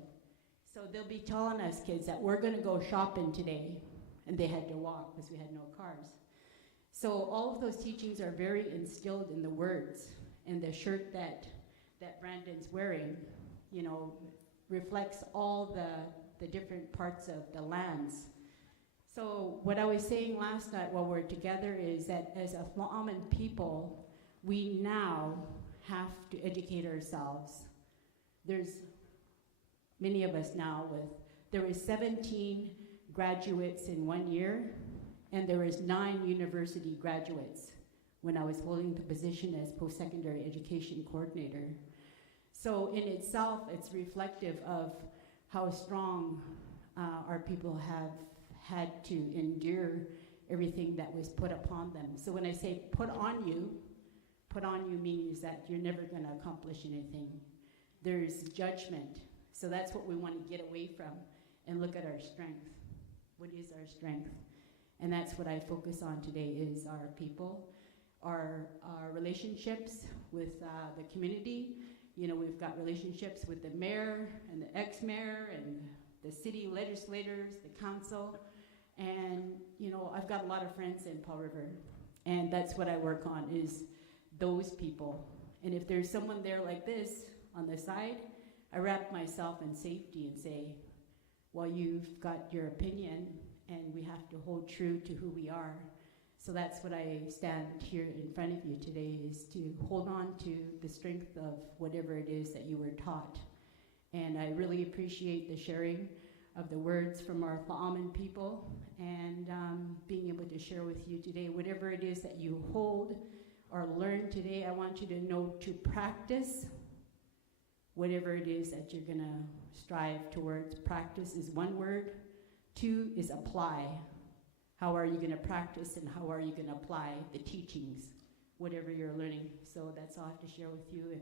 So they'll be telling us kids that we're going to go shopping today. And they had to walk because we had no cars. So all of those teachings are very instilled in the words. And the shirt that Brandon's wearing, you know, reflects all the different parts of the lands. So what I was saying last night while we're together is that as a Tla'amin people, we now have to educate ourselves. There's many of us now there was 17 graduates in 1 year, and there was 9 university graduates when I was holding the position as post-secondary education coordinator. So in itself, it's reflective of how strong our people have had to endure everything that was put upon them. So when I say put on you means that you're never going to accomplish anything. There's judgment. So that's what we want to get away from and look at our strength. What is our strength? And that's what I focus on today is our people, our relationships with the community. You know, we've got relationships with the mayor and the ex-mayor and the city legislators, the council. And, you know, I've got a lot of friends in Paul River. And that's what I work on is those people. And if there's someone there like this on the side, I wrap myself in safety and say, well, you've got your opinion, and we have to hold true to who we are. So that's what I stand here in front of you today, is to hold on to the strength of whatever it is that you were taught. And I really appreciate the sharing of the words from our Tla'amin people, and being able to share with you today whatever it is that you hold or learn today. I want you to know to practice whatever it is that you're going to strive towards. Practice is one word. 2 is apply. How are you going to practice, and how are you going to apply the teachings, whatever you're learning? So that's all I have to share with you. And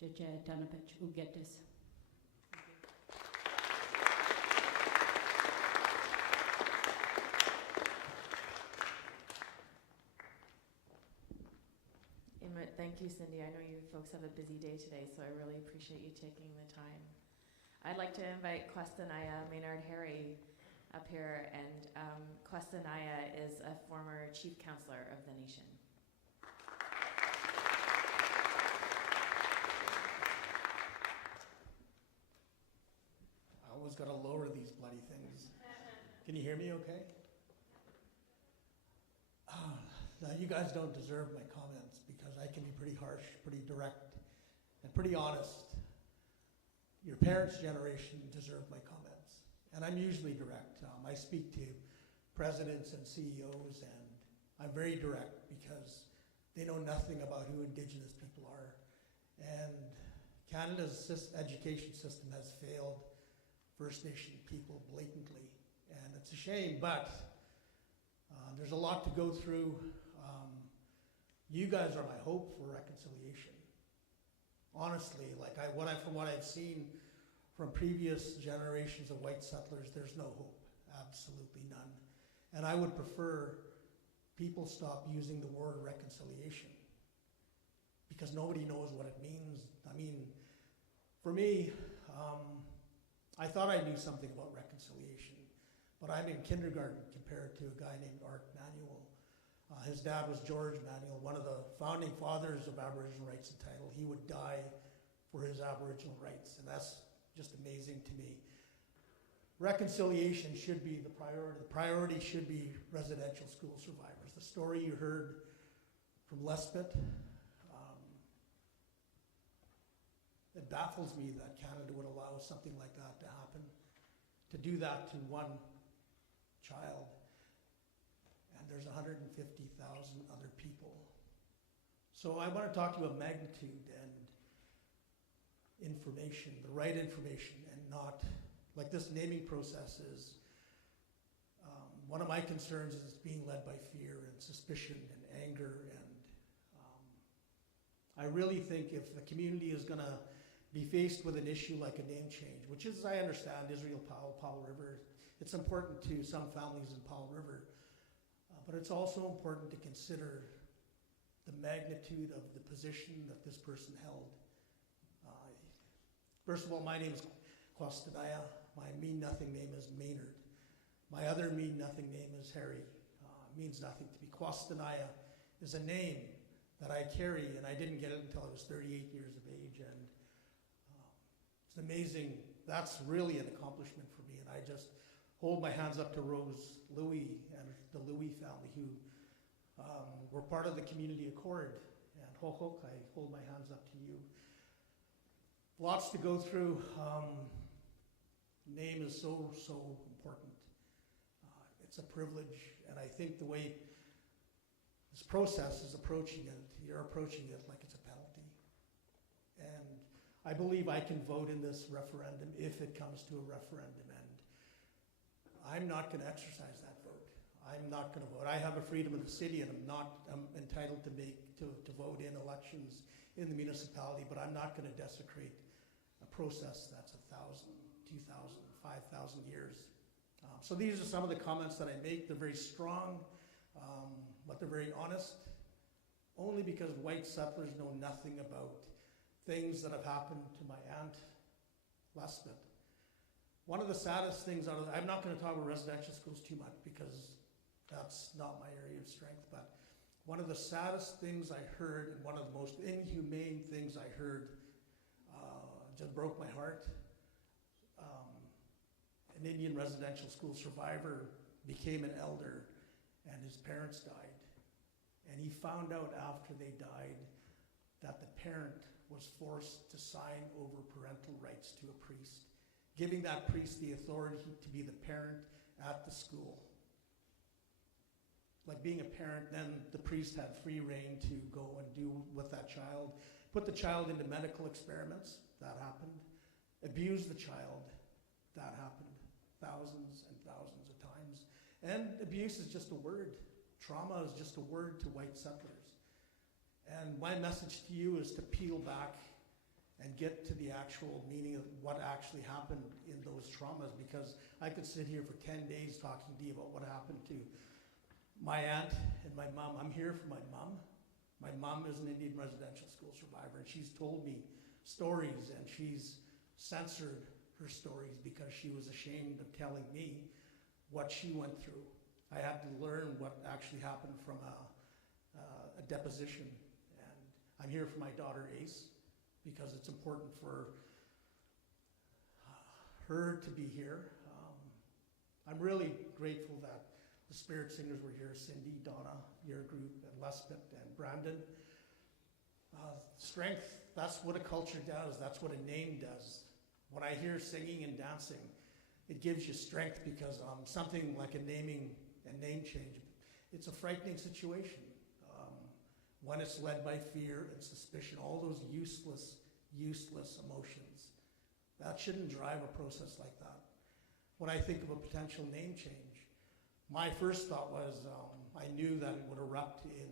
Jaja Tanapach Ugetis. Thank you, Cindy. I know you folks have a busy day today, so I really appreciate you taking the time. I'd like to invite Questanaya Maynard Harry up here, and Questanaya is a former chief counselor of the nation. I always got to lower these bloody things. Can you hear me okay? Now, you guys don't deserve my comments because I can be pretty harsh, pretty direct, and pretty honest. Your parents' generation deserve my comments, and I'm usually direct. I speak to presidents and CEOs, and I'm very direct because they know nothing about who Indigenous people are. And Canada's education system has failed First Nation people blatantly, and it's a shame, but there's a lot to go through. You guys are my hope for reconciliation. honestly. From what I've seen from previous generations of white settlers, there's no hope, absolutely none. And I would prefer people stop using the word reconciliation, because nobody knows what it means. I mean, for me, I thought I knew something about reconciliation, but I'm in kindergarten compared to a guy named Art Manuel. His dad was George Manuel, one of the founding fathers of Aboriginal rights and title. He would die for his Aboriginal rights, and that's just amazing to me. Reconciliation should be the priority. The priority should be residential school survivors. The story you heard from Lespit, it baffles me that Canada would allow something like that to happen, to do that to one child. And there's 150,000 other people. So I want to talk to you about magnitude and information, the right information, and not, like this naming process is, one of my concerns is it's being led by fear and suspicion and anger, and I really think if the community is going to be faced with an issue like a name change, which is, as I understand, Israel Powell River, it's important to some families in Powell River, but it's also important to consider the magnitude of the position that this person held. First of all, my name is Kwastanaya. My mean-nothing name is Maynard. My other mean-nothing name is Harry. Means nothing to me. Kwastanaya is a name that I carry, and I didn't get it until I was 38 years of age, and it's amazing. That's really an accomplishment for me, and I just hold my hands up to Rose Louie and the Louie family, who were part of the community accord, and Hohok, I hold my hands up to you. Lots to go through. Name is so important. It's a privilege, and I think the way this process is approaching it, you're approaching it like it's a penalty. And I believe I can vote in this referendum if it comes to a referendum, and I'm not going to exercise that vote. I'm not going to vote. I have a freedom of the city, and I'm entitled to vote in elections in the municipality, but I'm not going to desecrate a process that's 1,000, 2,000, 5,000 years. So these are some of the comments that I make. They're very strong, but they're very honest, only because white settlers know nothing about things that have happened to my aunt, Lespit. One of the saddest things I'm not going to talk about residential schools too much because that's not my area of strength, but one of the saddest things I heard, and one of the most inhumane things I heard, just broke my heart. An Indian residential school survivor became an elder, and his parents died. And he found out after they died that the parent was forced to sign over parental rights to a priest, giving that priest the authority to be the parent at the school. Like being a parent, then the priest had free reign to go and do with that child, put the child into medical experiments, that happened, abuse the child, that happened, thousands and thousands of times. And abuse is just a word. Trauma is just a word to white settlers. And my message to you is to peel back and get to the actual meaning of what actually happened in those traumas, because I could sit here for 10 days talking to you about what happened to my aunt and my mom. I'm here for my mom. My mom is an Indian residential school survivor, and she's told me stories, and she's censored her stories because she was ashamed of telling me what she went through. I had to learn what actually happened from a deposition. And I'm here for my daughter Ace because it's important for her to be here. I'm really grateful that the Spirit Singers were here, Cindy, Donna, your group, and Lespit, and Brandon. Strength, that's what a culture does. That's what a name does. When I hear singing and dancing, it gives you strength, because something like a name change, it's a frightening situation. When it's led by fear and suspicion, all those useless emotions, that shouldn't drive a process like that. When I think of a potential name change, my first thought was I knew that it would erupt in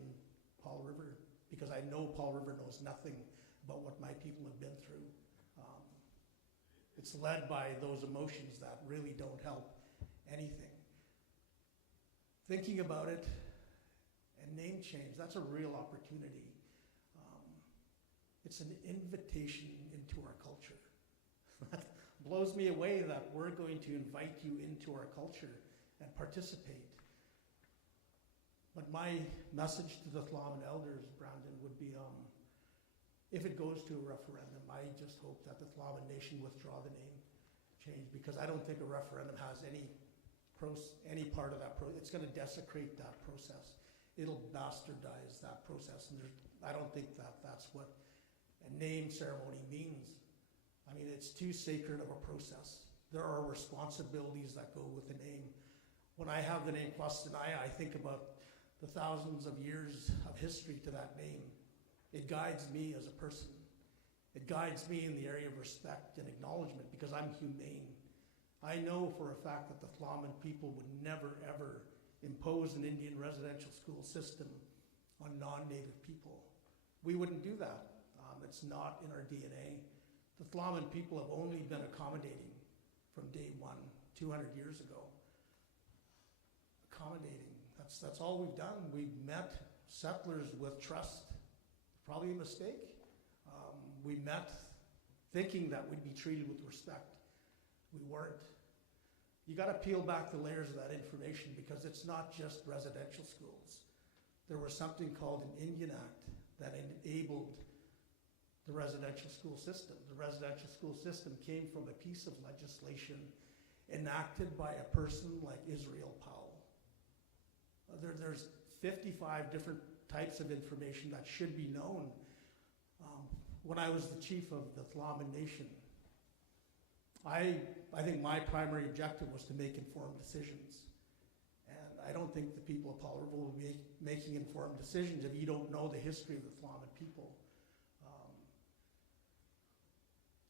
Paul River, because I know Paul River knows nothing about what my people have been through. It's led by those emotions that really don't help anything. Thinking about it and name change, that's a real opportunity. It's an invitation into our culture. That blows me away that we're going to invite you into our culture and participate. But my message to the Tla'amin elders, Brandon, would be if it goes to a referendum, I just hope that the Tla'amin Nation withdraw the name change, because I don't think a referendum has any part of that process. It's going to desecrate that process. It'll bastardize that process, and I don't think that that's what a name ceremony means. I mean, it's too sacred of a process. There are responsibilities that go with the name. When I have the name Kwastanaya, I think about the thousands of years of history to that name. It guides me as a person. It guides me in the area of respect and acknowledgement because I'm humane. I know for a fact that the Tla'amin people would never, ever impose an Indian residential school system on non-native people. We wouldn't do that. It's not in our DNA. The Tla'amin people have only been accommodating from day one, 200 years ago. Accommodating. That's all we've done. We've met settlers with trust. Probably a mistake. We met thinking that we'd be treated with respect. We weren't. You got to peel back the layers of that information because it's not just residential schools. There was something called an Indian Act that enabled the residential school system. The residential school system came from a piece of legislation enacted by a person like Israel Powell. There's 55 different types of information that should be known. When I was the chief of the Tla'amin Nation, I think my primary objective was to make informed decisions. And I don't think the people of Palerville will be making informed decisions if you don't know the history of the Tla'amin people.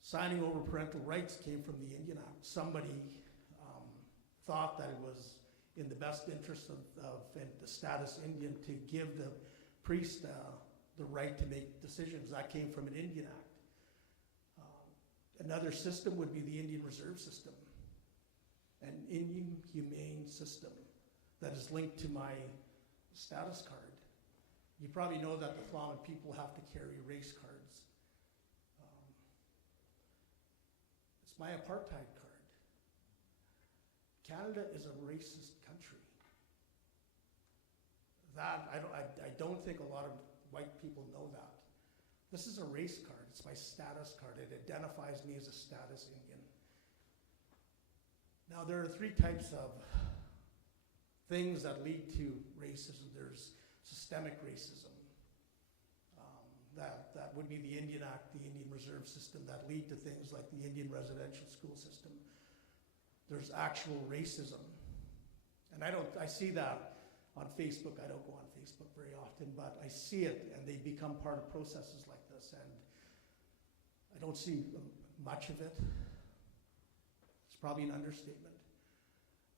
Signing over parental rights came from the Indian Act. Somebody thought that it was in the best interest of the status Indian to give the priest the right to make decisions. That came from an Indian Act. Another system would be the Indian Reserve System, an inhumane system that is linked to my status card. You probably know that the Tla'amin people have to carry race cards. It's my apartheid card. Canada is a racist country. That I don't think a lot of white people know that. This is a race card. It's my status card. It identifies me as a status Indian. Now, there are three types of things that lead to racism. There's systemic racism. That would be the Indian Act, the Indian Reserve System, that lead to things like the Indian residential school system. There's actual racism. And I see that on Facebook. I don't go on Facebook very often, but I see it, and they become part of processes like this, and I don't see much of it. It's probably an understatement.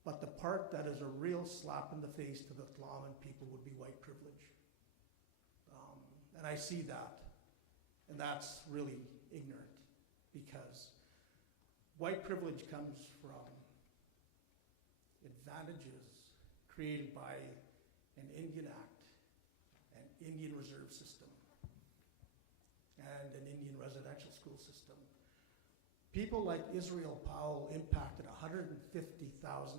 But the part that is a real slap in the face to the Tla'amin people would be white privilege. And I see that, and that's really ignorant, because white privilege comes from advantages created by an Indian Act, an Indian Reserve System, and an Indian residential school system. People like Israel Powell impacted 150,000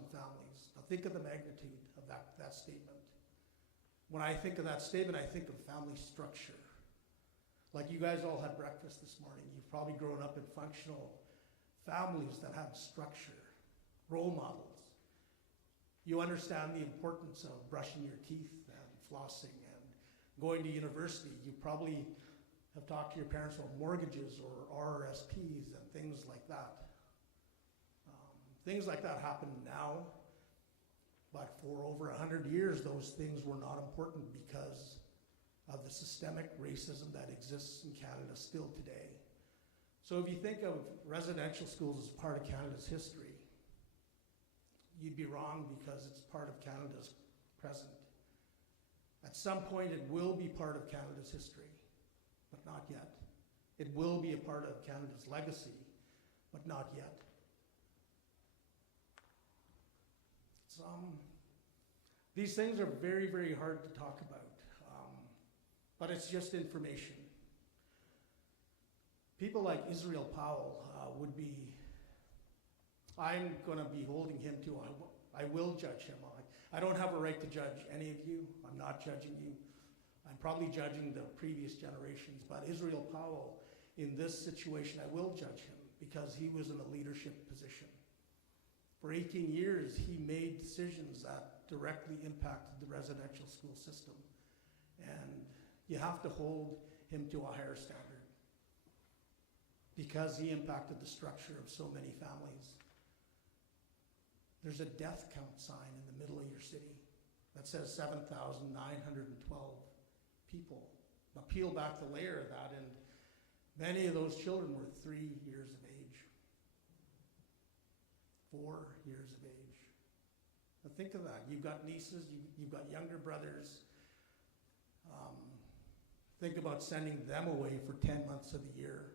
families. Now think of the magnitude of that statement. When I think of that statement, I think of family structure. Like you guys all had breakfast this morning. You've probably grown up in functional families that have structure, role models. You understand the importance of brushing your teeth and flossing and going to university. You probably have talked to your parents about mortgages or RRSPs and things like that. Things like that happen now, but for over 100 years, those things were not important because of the systemic racism that exists in Canada still today. So if you think of residential schools as part of Canada's history, you'd be wrong because it's part of Canada's present. At some point, it will be part of Canada's history, but not yet. It will be a part of Canada's legacy, but not yet. These things are very, very hard to talk about, but it's just information. People like Israel Powell I'm going to be holding him to, I will judge him. I don't have a right to judge any of you. I'm not judging you. I'm probably judging the previous generations, but Israel Powell, in this situation, I will judge him because he was in a leadership position. For 18 years, he made decisions that directly impacted the residential school system. And you have to hold him to a higher standard because he impacted the structure of so many families. There's a death count sign in the middle of your city that says 7,912 people. Now peel back the layer of that, and many of those children were 3 years of age, 4 years of age. Now think of that. You've got nieces, you've got younger brothers. Think about sending them away for 10 months of the year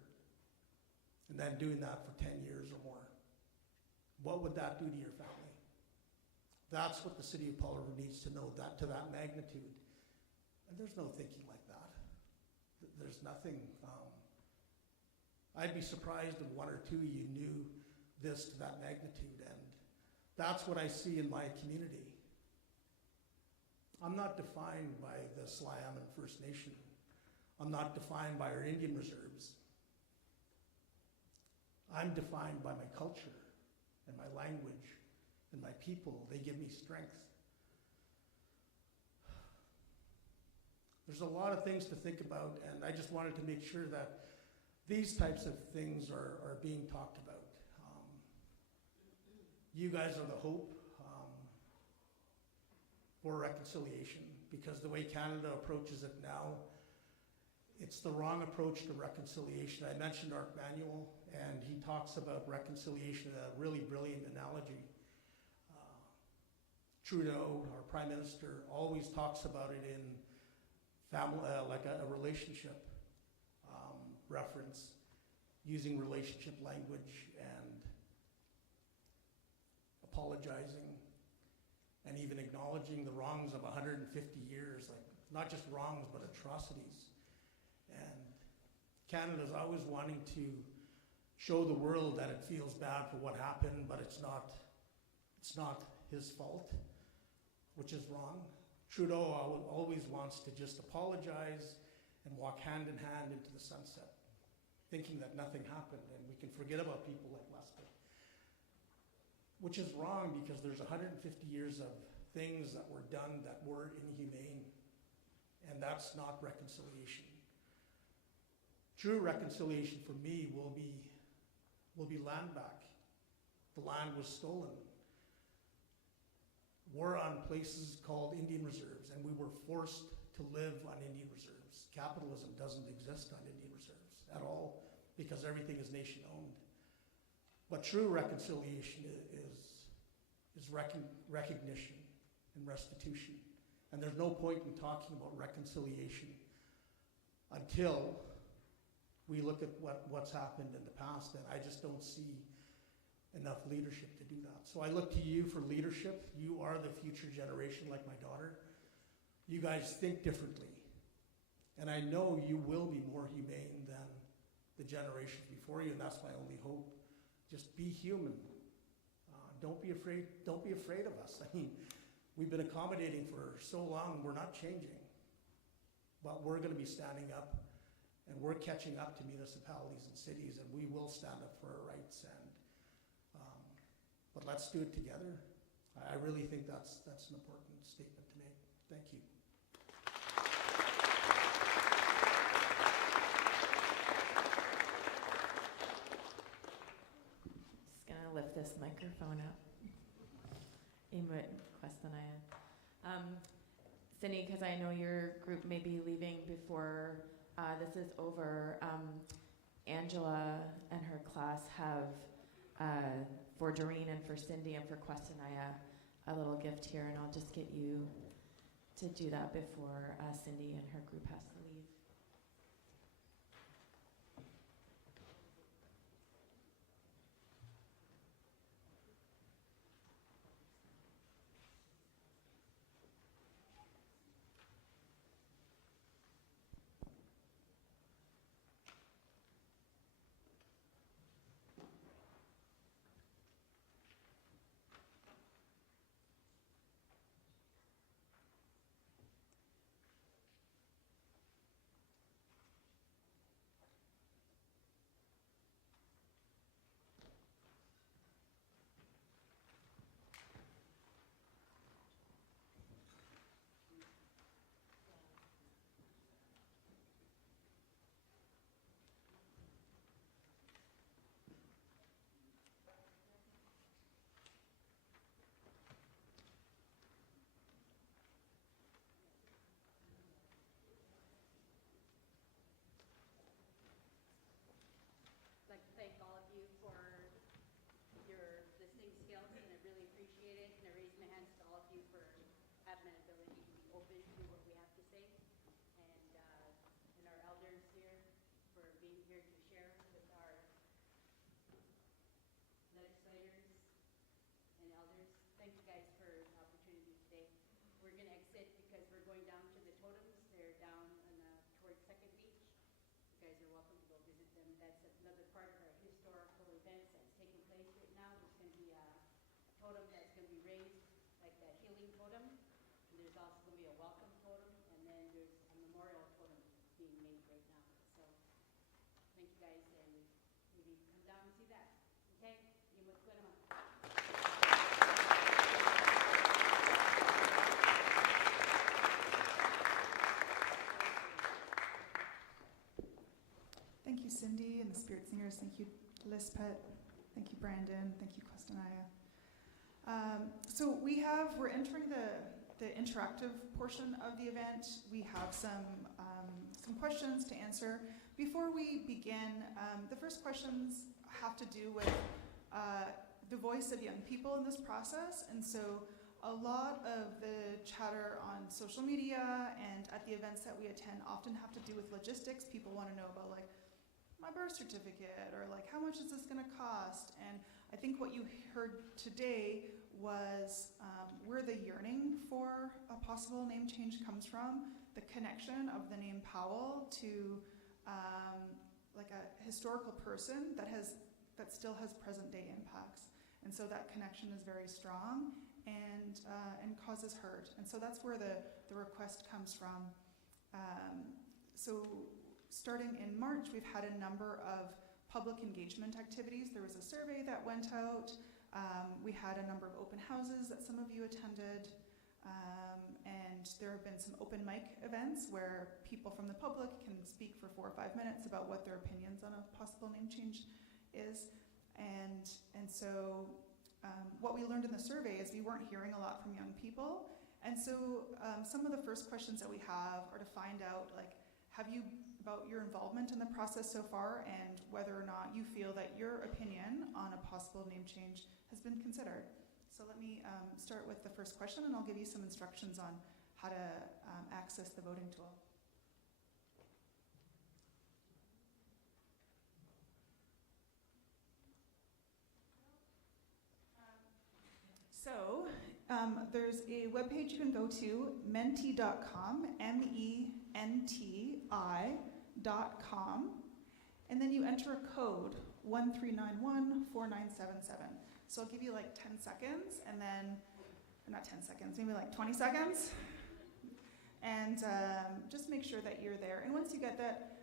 and then doing that for 10 years or more. What would that do to your family? That's what the city of Paul River needs to know, that to that magnitude. And there's no thinking like that. There's nothing. I'd be surprised if one or two of you knew this to that magnitude, and that's what I see in my community. I'm not defined by the Slam and First Nation. I'm not defined by our Indian reserves. I'm defined by my culture and my language and my people. They give me strength. There's a lot of things to think about, and I just wanted to make sure that these types of things are being talked about. You guys are the hope for reconciliation, because the way Canada approaches it now, it's the wrong approach to reconciliation. I mentioned Art Manuel, and he talks about reconciliation, a really brilliant analogy. Trudeau, our Prime Minister, always talks about it in family, like a relationship reference, using relationship language and apologizing and even acknowledging the wrongs of 150 years, like not just wrongs, but atrocities. And Canada's always wanting to show the world that it feels bad for what happened, but it's not his fault, which is wrong. Trudeau always wants to just apologize and walk hand in hand into the sunset, thinking that nothing happened and we can forget about people like Lester. Which is wrong, because there's 150 years of things that were done that were inhumane, and that's not reconciliation. True reconciliation for me will be land back. The land was stolen. We're on places called Indian reserves, and we were forced to live on Indian reserves. Capitalism doesn't exist on Indian reserves at all, because everything is nation-owned. But true reconciliation is recognition and restitution. And there's no point in talking about reconciliation until we look at what's happened in the past, and I just don't see enough leadership to do that. So I look to you for leadership. You are the future generation, like my daughter. You guys think differently. And I know you will be more humane than the generations before you, and that's my only hope. Just be human. Don't be afraid. Don't be afraid of us. I mean, we've been accommodating for so long. We're not changing, but we're going to be standing up, and we're catching up to municipalities and cities, and we will stand up for our rights. And but let's do it together. I really think that's an important statement to make. Thank you. Lift this microphone up. Cindy, because I know your group may be leaving before this is over, Angela and her class have, for Doreen and for Cindy and for Questanaya, a little gift here, and I'll just get you to do that before Cindy and her group has to leave. have an ability to be open to what we have to say. And our elders here for being here to share with our legislators and elders. Thank you guys for the opportunity today. We're going to exit because we're going down to the totems. They're down towards Second Beach. You guys are welcome to go visit them. That's another part of our historical events that's taking place right now. There's going to be a totem that's going to be raised, like that healing totem. And there's also going to be a welcome totem, and then there's a memorial totem being made right now. So thank you guys, and maybe come down and see that. Okay? Thank you, Cindy, and the Spirit Singers. Thank you, Lispet. Thank you, Brandon. Thank you, Kostanaya. So we're entering the interactive portion of the event. We have some questions to answer. Before we begin, the first questions have to do with the voice of young people in this process. And so a lot of the chatter on social media and at the events that we attend often have to do with logistics. People want to know about like my birth certificate or like how much is this going to cost? And I think what you heard today was where the yearning for a possible name change comes from, the connection of the name Powell to like a historical person that still has present day impacts. And so that connection is very strong and causes hurt. And so that's where the request comes from. So starting in March, we've had a number of public engagement activities. There was a survey that went out. We had a number of open houses that some of you attended. And there have been some open mic events where people from the public can speak for 4 or 5 minutes about what their opinions on a possible name change is. And so what we learned in the survey is we weren't hearing a lot from young people. And so some of the first questions that we have are to find out, like, about your involvement in the process so far and whether or not you feel that your opinion on a possible name change has been considered. So let me start with the first question, and I'll give you some instructions on how to access the voting tool. So there's a webpage you can go to, menti.com, MENTI.com, and then you enter a code, 13914977. So I'll give you like 10 seconds, and then, not 10 seconds, maybe like 20 seconds. And just make sure that you're there. And once you get that,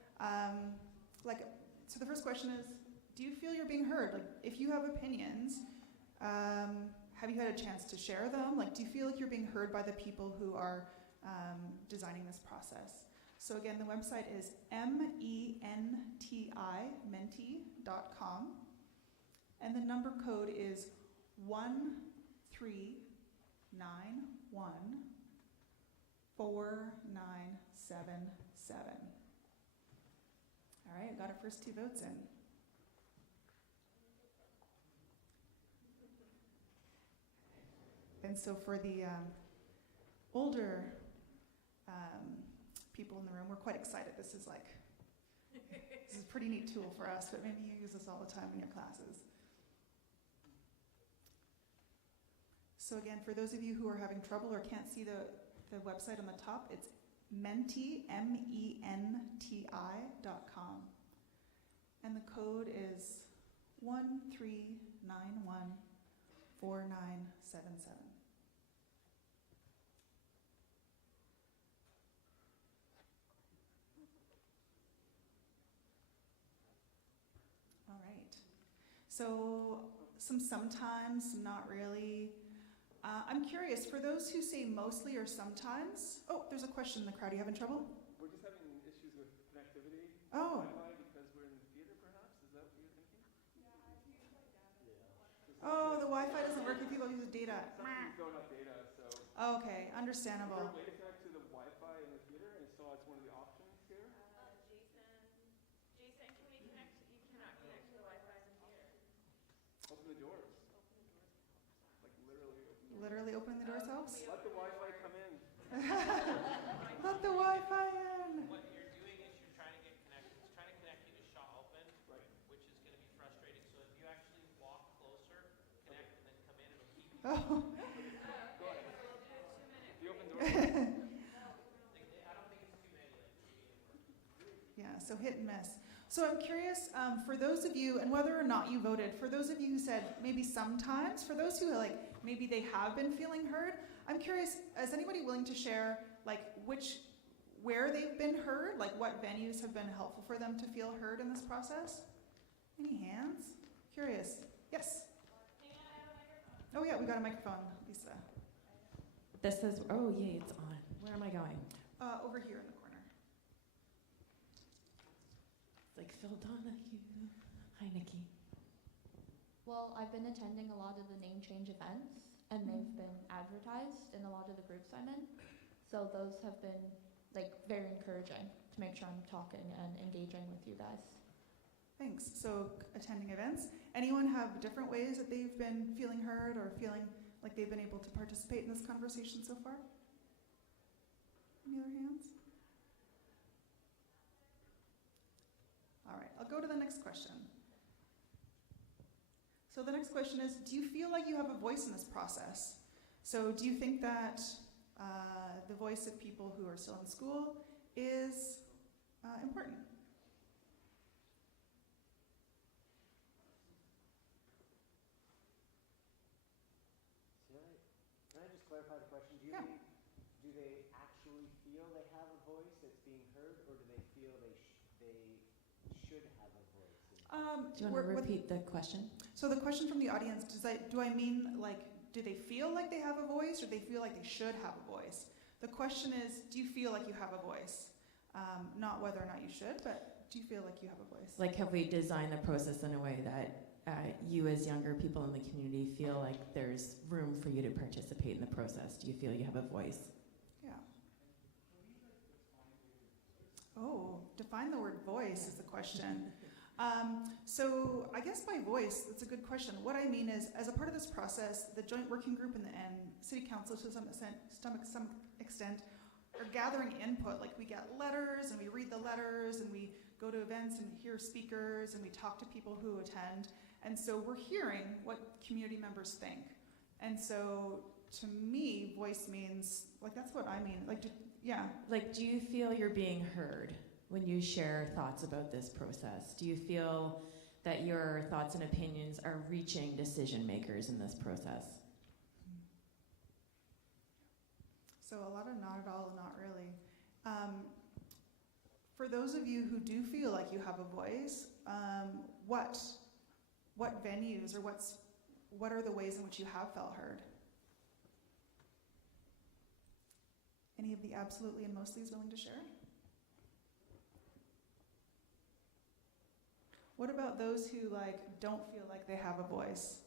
so the first question is, do you feel you're being heard? Like, if you have opinions, have you had a chance to share them? Like, do you feel like you're being heard by the people who are designing this process? So again, the website is menti.com, and the number code is 13914977. All right, got our first 2 votes in. And so for the older people in the room, we're quite excited. This is a pretty neat tool for us, but maybe you use this all the time in your classes. So again, for those of you who are having trouble or can't see the website on the top, it's menti, MENTI.com. And the code is 13914977. All right. So sometimes, some not really. I'm curious, for those who say mostly or sometimes, oh, there's a question in the crowd. Are you having trouble? We're just having issues with connectivity. Oh. Wi-Fi because we're in the theater, perhaps? Is that what you're thinking? Oh, the Wi-Fi doesn't work if people use data. Some people don't have data, so. Oh, okay, Is understandable. there a way to connect to the Wi-Fi in the theater? And so it's one of the options here? Jason, can we connect? You cannot connect to the Wi-Fi in the theater. Open the doors. Like literally open the doors. Literally opening the doors helps? Let the Wi-Fi come in. Oh. The open door. Yeah, so hit and miss. So I'm curious, for those of you, and whether or not you voted, for those of you who said maybe sometimes, for those who like maybe they have been feeling heard, I'm curious, is anybody willing to share like where they've been heard, like what venues have been helpful for them to feel heard in this process? Any hands? Curious. Yes? Oh yeah, we got a microphone, Lisa. This is, oh yay, it's on. Where am I going? Over here in the corner. It's like Phil Donahue. Hi, Nikki. Well, I've been attending a lot of the name change events, and they've been advertised in a lot of the groups I'm in. So those have been like very encouraging to make sure I'm talking and engaging with you guys. Thanks. So attending events. Anyone have different ways that they've been feeling heard or feeling like they've been able to participate in this conversation so far? Any other hands? All right, I'll go to the next question. So the next question is, do you feel like you have a voice in this process? So do you think that the voice of people who are still in school is important? Can I just clarify the question? Do they actually feel they have a voice that's being heard, or do they feel they should have a voice? Do you want to repeat the question? So the question from the audience, do I mean like, do they feel like they have a voice, or do they feel like they should have a voice? The question is, do you feel like you have a voice? Not whether or not you should, but do you feel like you have a voice? Like, have we designed the process in a way that you as younger people in the community feel like there's room for you to participate in the process? Do you feel you have a voice? Yeah. Oh, define the word voice is the question. So I guess by voice, that's a good question. What I mean is, as a part of this process, the joint working group and city council to some extent are gathering input. Like we get letters and we read the letters and we go to events and hear speakers and we talk to people who attend. And so we're hearing what community members think. And so to me, voice means, like that's what I mean. Like, yeah. Like, do you feel you're being heard when you share thoughts about this process? Do you feel that your thoughts and opinions are reaching decision makers in this process? So a lot of not at all, not really. For those of you who do feel like you have a voice, what venues or what are the ways in which you have felt heard? Any of the absolutely and mostly's willing to share? What about those who don't feel like they have a voice?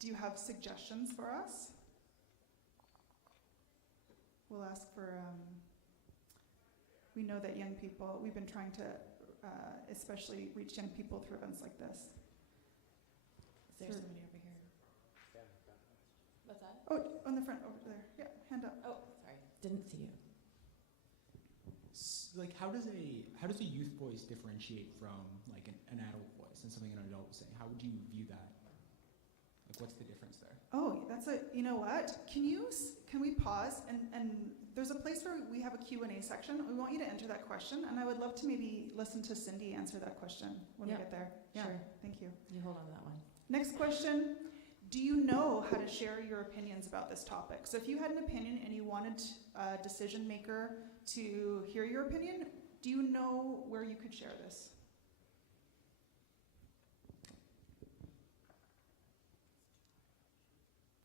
Do you have suggestions for us? We'll ask for, we know that young people, we've been trying to especially reach young people through events like this. Is there somebody over here? What's that? Oh, on the front over there. Yeah, hand up. Oh, sorry. Didn't see you. Like, how does a youth voice differentiate from like an adult voice and something an adult would say? How would you view that? Like, what's the difference there? Oh, you know what? Can we pause and there's a place where we have a Q&A section. We want you to enter that question, and I would love to maybe listen to Cindy answer that question when we get there. Yeah, sure. Thank you. You hold on to that one. Next question. Do you know how to share your opinions about this topic? So if you had an opinion and you wanted a decision maker to hear your opinion, do you know where you could share this?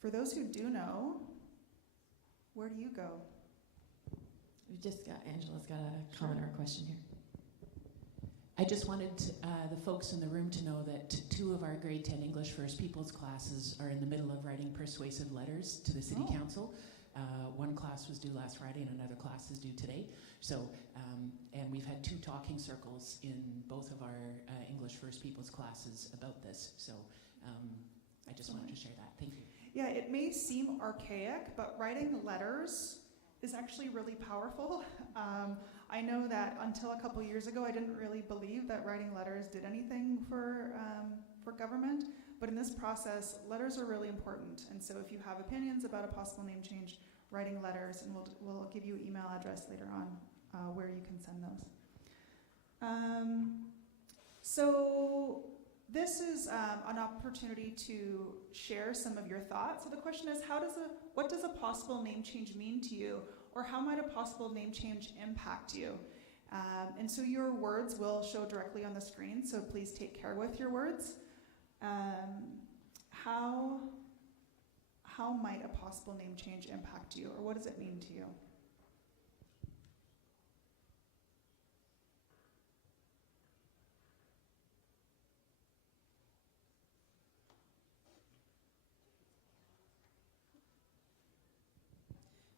For those who do know, where do you go? We've just got, Angela's got a comment or a question here. I just wanted the folks in the room to know that 2 of our grade 10 English First Peoples classes are in the middle of writing persuasive letters to the City Council. One class was due last Friday and another class is due today. So, and we've had 2 talking circles in both of our English First Peoples classes about this. So I just wanted to share that. Thank you. Yeah, it may seem archaic, but writing letters is actually really powerful. I know that until a couple years ago, I didn't really believe that writing letters did anything for government, but in this process, letters are really important. And so if you have opinions about a possible name change, writing letters, and we'll give you an email address later on where you can send those. So this is an opportunity to share some of your thoughts. So the question is, what does a possible name change mean to you? Or how might a possible name change impact you? And so your words will show directly on the screen, so please take care with your words. How might a possible name change impact you, or what does it mean to you?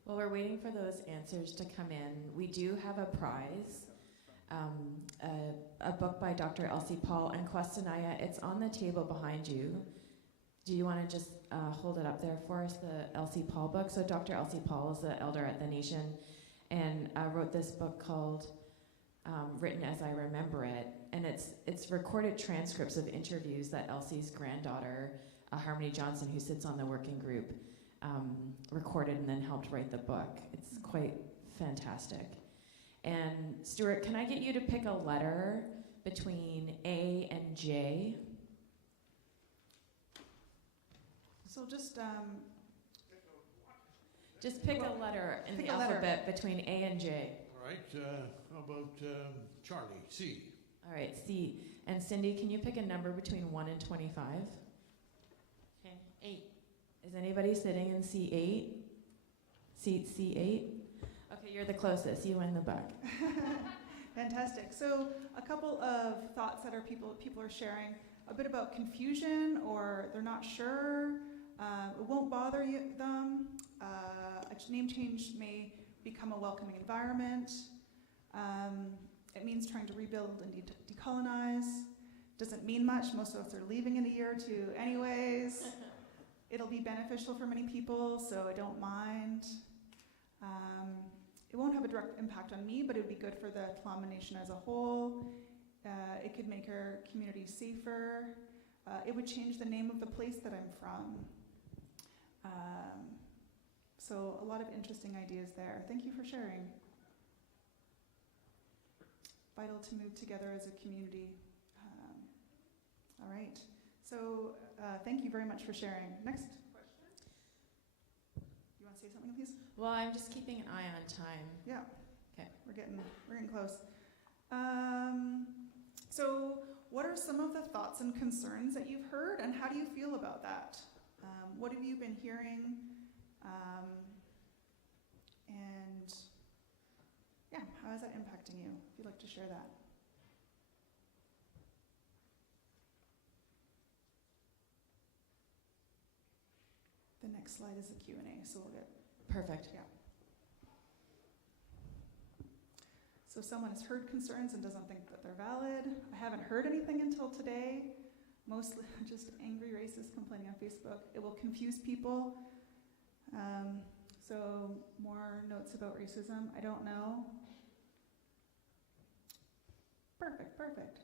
While we're waiting for those answers to come in, we do have a prize, a book by Dr. Elsie Paul and Questanaya. It's on the table behind you. Do you want to just hold it up there for us, the Elsie Paul book? So Dr. Elsie Paul is the elder at the Nation and wrote this book called Written as I Remember It. And it's recorded transcripts of interviews that Elsie's granddaughter, Harmony Johnson, who sits on the working group, recorded and then helped write the book. It's quite fantastic. And Stuart, can I get you to pick a letter between A and J? So just pick a letter in the alphabet between A and J. All right. How about Charlie, C? All right, C. And Cindy, can you pick a number between 1 and 25? Okay, 8. Is anybody sitting in C8? Seat C8? Okay, you're the closest. You win the book. Fantastic. So a couple of thoughts that people are sharing. A bit about confusion, or they're not sure. It won't bother them. A name change may become a welcoming environment. It means trying to rebuild and decolonize. Doesn't mean much. Most of us are leaving in a year or two anyways. It'll be beneficial for many people, so I don't mind. It won't have a direct impact on me, but it would be good for the Tla'amin Nation as a whole. It could make our community safer. It would change the name of the place that I'm from. So a lot of interesting ideas there. Thank you for sharing. Vital to move together as a community. All right. So thank you very much for sharing. Next question. You want to say something, please? Well, I'm just keeping an eye on time. Yeah. Okay. We're getting close. So what are some of the thoughts and concerns that you've heard, and how do you feel about that? What have you been hearing? And yeah, how is that impacting you? If you'd like to share that. The next slide is the Q&A, so we'll get... Perfect. Yeah. So someone has heard concerns and doesn't think that they're valid. I haven't heard anything until today. Mostly just angry racists complaining on Facebook. It will confuse people. So more notes about racism. I don't know. Perfect.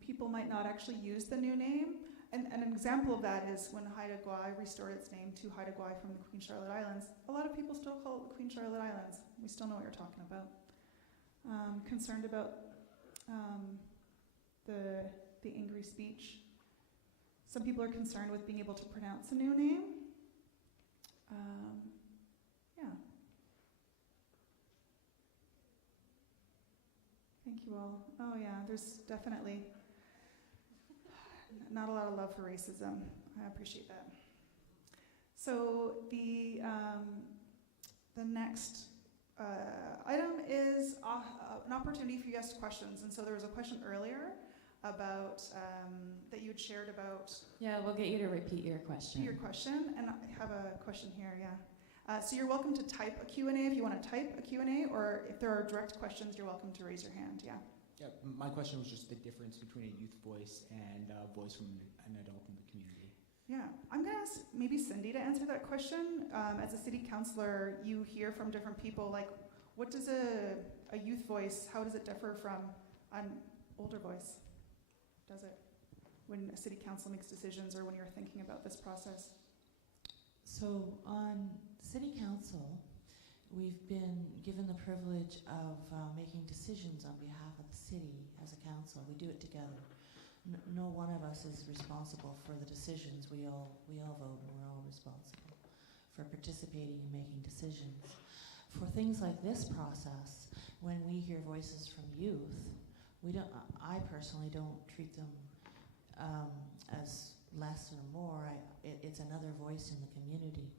People might not actually use the new name. And an example of that is when Haida Gwaii restored its name to Haida Gwaii from the Queen Charlotte Islands. A lot of people still call it the Queen Charlotte Islands. We still know what you're talking about. Concerned about the angry speech. Some people are concerned with being able to pronounce a new name. Yeah. Thank you all. Oh yeah, there's definitely not a lot of love for racism. I appreciate that. So the next item is an opportunity for you to ask questions. And so there was a question earlier about that you had shared about. Yeah, we'll get you to repeat your question. And I have a question here. Yeah. So you're welcome to type a Q&A if you want to type a Q&A, or if there are direct questions, you're welcome to raise your hand. Yeah. Yeah, my question was just the difference between a youth voice and a voice from an adult in the community. Yeah, I'm going to ask maybe Cindy to answer that question. As a city councillor, you hear from different people, like, what does a youth voice, how does it differ from older voice, does it? When a city council makes decisions or when you're thinking about this process? So on city council, we've been given the privilege of making decisions on behalf of the city as a council. We do it together. No one of us is responsible for the decisions. We all vote, and we're all responsible for participating in making decisions. For things like this process, when we hear voices from youth, I personally don't treat them as less or more. It's another voice in the community.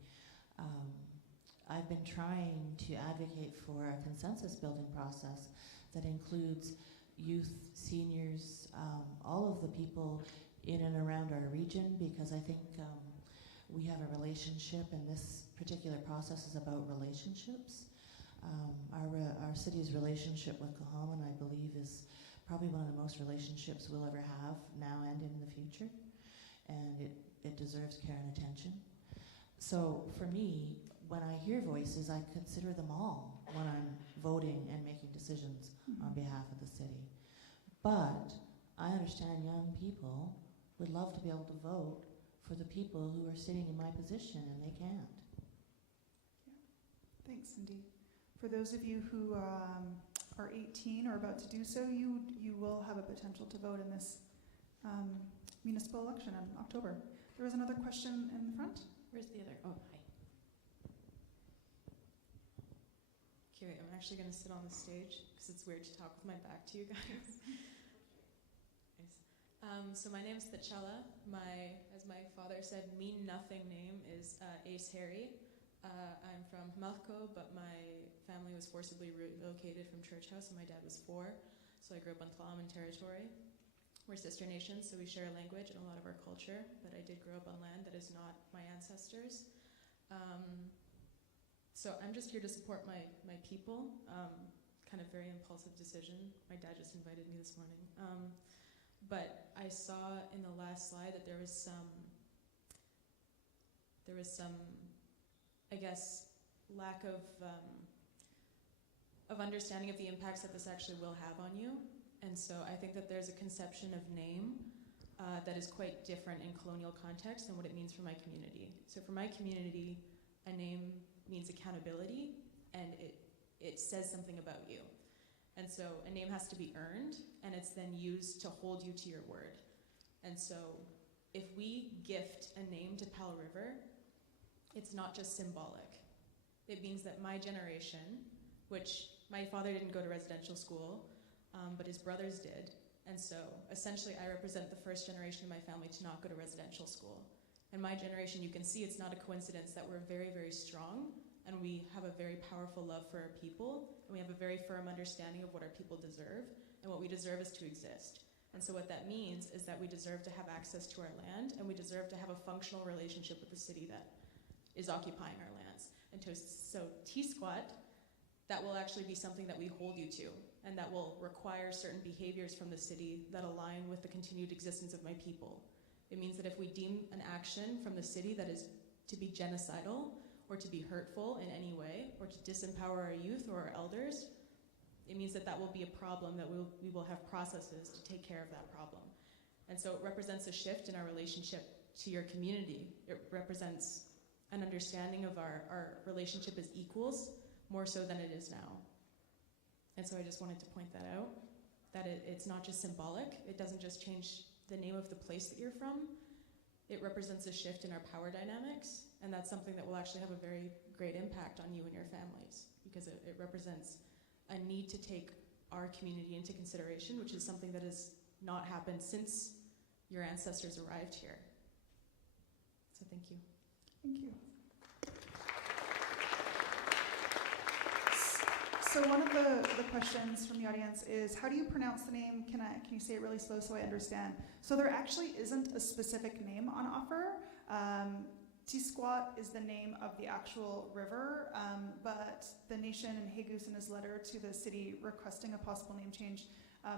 I've been trying to advocate for a consensus building process that includes youth, seniors, all of the people in and around our region, because I think we have a relationship, and this particular process is about relationships. Our city's relationship with Cohaman, I believe, is probably one of the most relationships we'll ever have now and in the future, and it deserves care and attention. So for me, when I hear voices, I consider them all when I'm voting and making decisions on behalf of the city. But I understand young people would love to be able to vote for the people who are sitting in my position, and they can't. Yeah. Thanks, Cindy. For those of you who are 18 or about to do so, you will have a potential to vote in this municipal election in October. There was another question in the front. Where's the other? Oh, hi. Okay, I'm actually going to sit on the stage because it's weird to talk with my back to you guys. Nice. So my name's Thachella. As my father said, mean nothing name is Ace Harry. I'm from Hamalco, but my family was forcibly relocated from Church House when my dad was 4. So I grew up on Tla'amin territory. We're sister nations, so we share a language and a lot of our culture, but I did grow up on land that is not my ancestors. So I'm just here to support my people. Kind of very impulsive decision. My dad just invited me this morning. But I saw in the last slide that there was some, I guess, lack of understanding of the impacts that this actually will have on you. And so I think that there's a conception of name that is quite different in colonial context than what it means for my community. So for my community, a name means accountability, and it says something about you. And so a name has to be earned, and it's then used to hold you to your word. And so if we gift a name to Pal River, it's not just symbolic. It means that my generation, which my father didn't go to residential school, but his brothers did. And so essentially I represent the first generation of my family to not go to residential school. And my generation, you can see it's not a coincidence that we're very, very strong, and we have a very powerful love for our people, and we have a very firm understanding of what our people deserve, and what we deserve is to exist. And so what that means is that we deserve to have access to our land, and we deserve to have a functional relationship with the city that is occupying our lands. And so T-Squat, that will actually be something that we hold you to, and that will require certain behaviors from the city that align with the continued existence of my people. It means that if we deem an action from the city that is to be genocidal, or to be hurtful in any way, or to disempower our youth or our elders, it means that that will be a problem, that we will have processes to take care of that problem. And so it represents a shift in our relationship to your community. It represents an understanding of our relationship as equals, more so than it is now. And so I just wanted to point that out, that it's not just symbolic. It doesn't just change the name of the place that you're from. It represents a shift in our power dynamics, and that's something that will actually have a very great impact on you and your families, because it represents a need to take our community into consideration, which is something that has not happened since your ancestors arrived here. So thank you. Thank you. So one of the questions from the audience is, how do you pronounce the name? Can you say it really slow so I understand? So there actually isn't a specific name on offer. T-Squat is the name of the actual river, but the nation in Hagoos in his letter to the city requesting a possible name change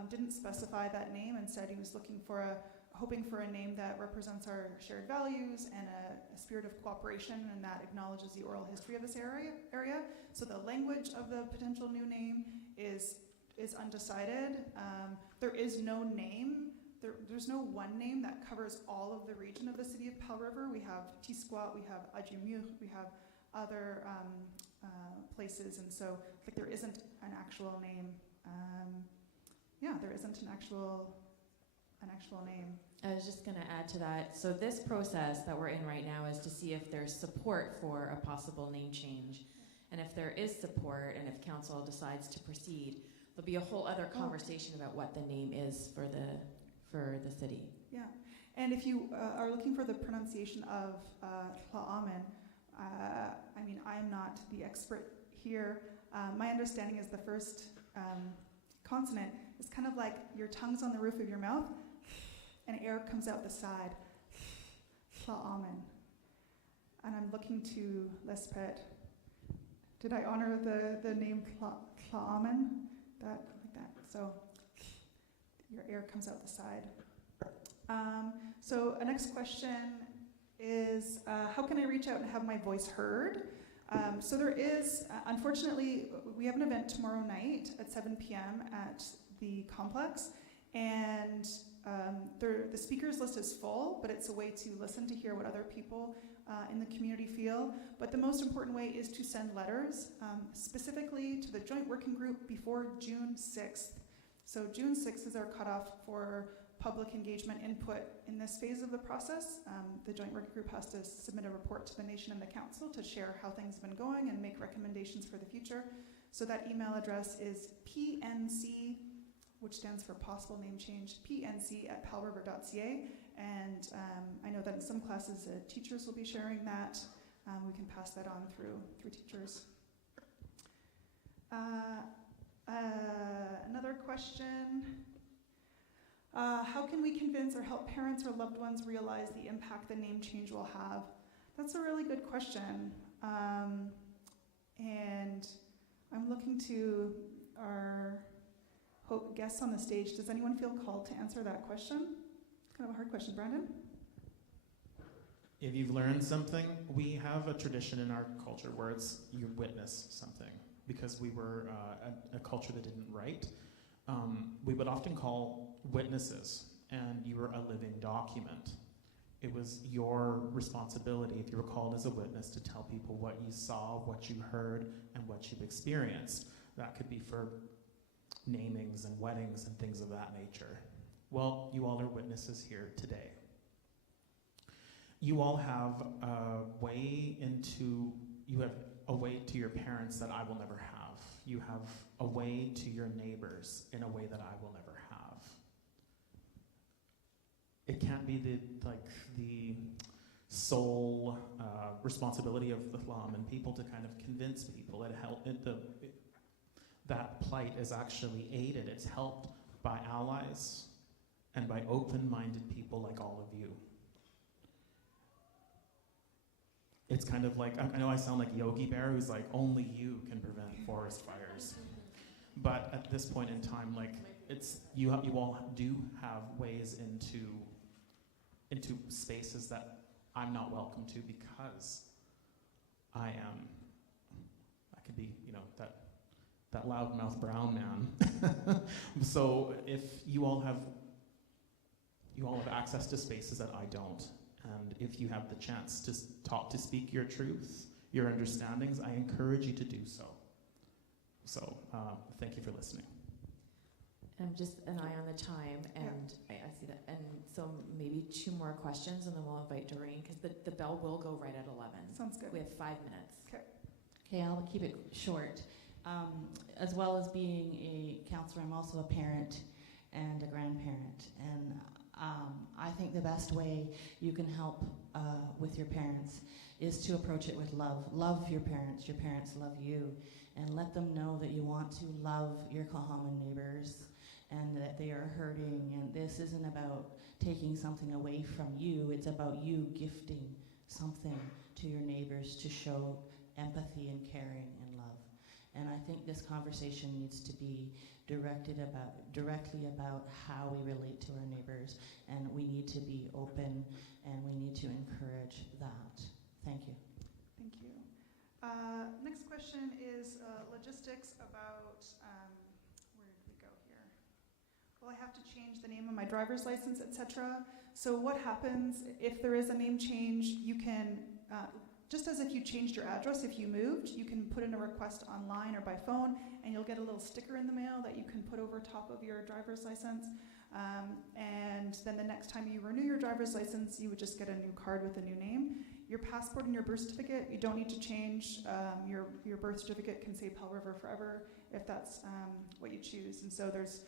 didn't specify that name. Instead, he was hoping for a name that represents our shared values and a spirit of cooperation, and that acknowledges the oral history of this area. So the language of the potential new name is is undecided. There is no name. There's no one name that covers all of the region of the city of Pell River. We have Tisquat, we have Ajimur, we have other places, and so like there isn't an actual name. There isn't an actual name. I was just going to add to that. So this process that we're in right now is to see if there's support for a possible name change. And if there is support, and if council decides to proceed, there'll be a whole other conversation about what the name is for the city. Yeah, and if you are looking for the pronunciation of Tla'amin, I mean, I'm not the expert here. My understanding is the first consonant is kind of like your tongue's on the roof of your mouth, and air comes out the side. Tla'amin. And I'm looking to Lispet. Did I honor the name Tla'amin? Like that. So your air comes out the side. So a next question is, how can I reach out and have my voice heard? So there is, unfortunately, we have an event tomorrow night at 7 p.m. at the complex, and the speakers list is full, but it's a way to listen to hear what other people in the community feel. But the most important way is to send letters, specifically to the joint working group before June 6th. So June 6th is our cutoff for public engagement input in this phase of the process. The joint working group has to submit a report to the nation and the council to share how things have been going and make recommendations for the future. So that email address is PNC, which stands for possible name change, pnc@pellriver.ca. And I know that in some classes, teachers will be sharing that. We can pass that on through teachers. Another question. How can we convince or help parents or loved ones realize the impact the name change will have? That's a really good question. And I'm looking to our guests on the stage. Does anyone feel called to answer that question? It's kind of a hard question. Brandon? If you've learned something, we have a tradition in our culture where it's you witness something. Because we were a culture that didn't write, we would often call witnesses, and you were a living document. It was your responsibility, if you were called as a witness, to tell people what you saw, what you heard, and what you experienced. That could be for namings and weddings and things of that nature. Well, you all are witnesses here today. You all have a way to your parents that I will never have. You have a way to your neighbors in a way that I will never have. It can't be the sole responsibility of the Tla'amin people to kind of convince people. That plight is actually aided. It's helped by allies and by open-minded people like all of you. It's kind of like, I know I sound like Yogi Bear, who's like, only you can prevent forest fires. But at this point in time, like, you all do have ways into spaces that I'm not welcome to because I could be, that loudmouth brown man. So if you all have access to spaces that I don't, and if you have the chance to speak your truth, your understandings, I encourage you to do so. So thank you for listening. I'm just an eye on the time, and I see that. And so maybe 2 more questions, and then we'll invite Doreen, because the bell will go right at 11. Sounds good. We have 5 minutes. Okay, I'll keep it short. As well as being a counselor, I'm also a parent and a grandparent. And I think the best way you can help with your parents is to approach it with love. Love your parents love you, and let them know that you want to love your Tla'amin neighbors and that they are hurting. And this isn't about taking something away from you, it's about you gifting something to your neighbors to show empathy and caring and love. And I think this conversation needs to be directly about how we relate to our neighbors, and we need to be open and we need to encourage that. Thank you. Thank you. Next question is logistics about, where did we will I have to change the name of my driver's license, etc.? So what happens if there is a name change? You can, just as if you changed your address, if you moved, you can put in a request online or by phone, and you'll get a little sticker in the mail that you can put over top of your driver's license. And then the next time you renew your driver's license, you would just get a new card with a new name. Your passport and your birth certificate, you don't need to change. Your birth certificate can say Pell River forever if that's what you choose. And so there's,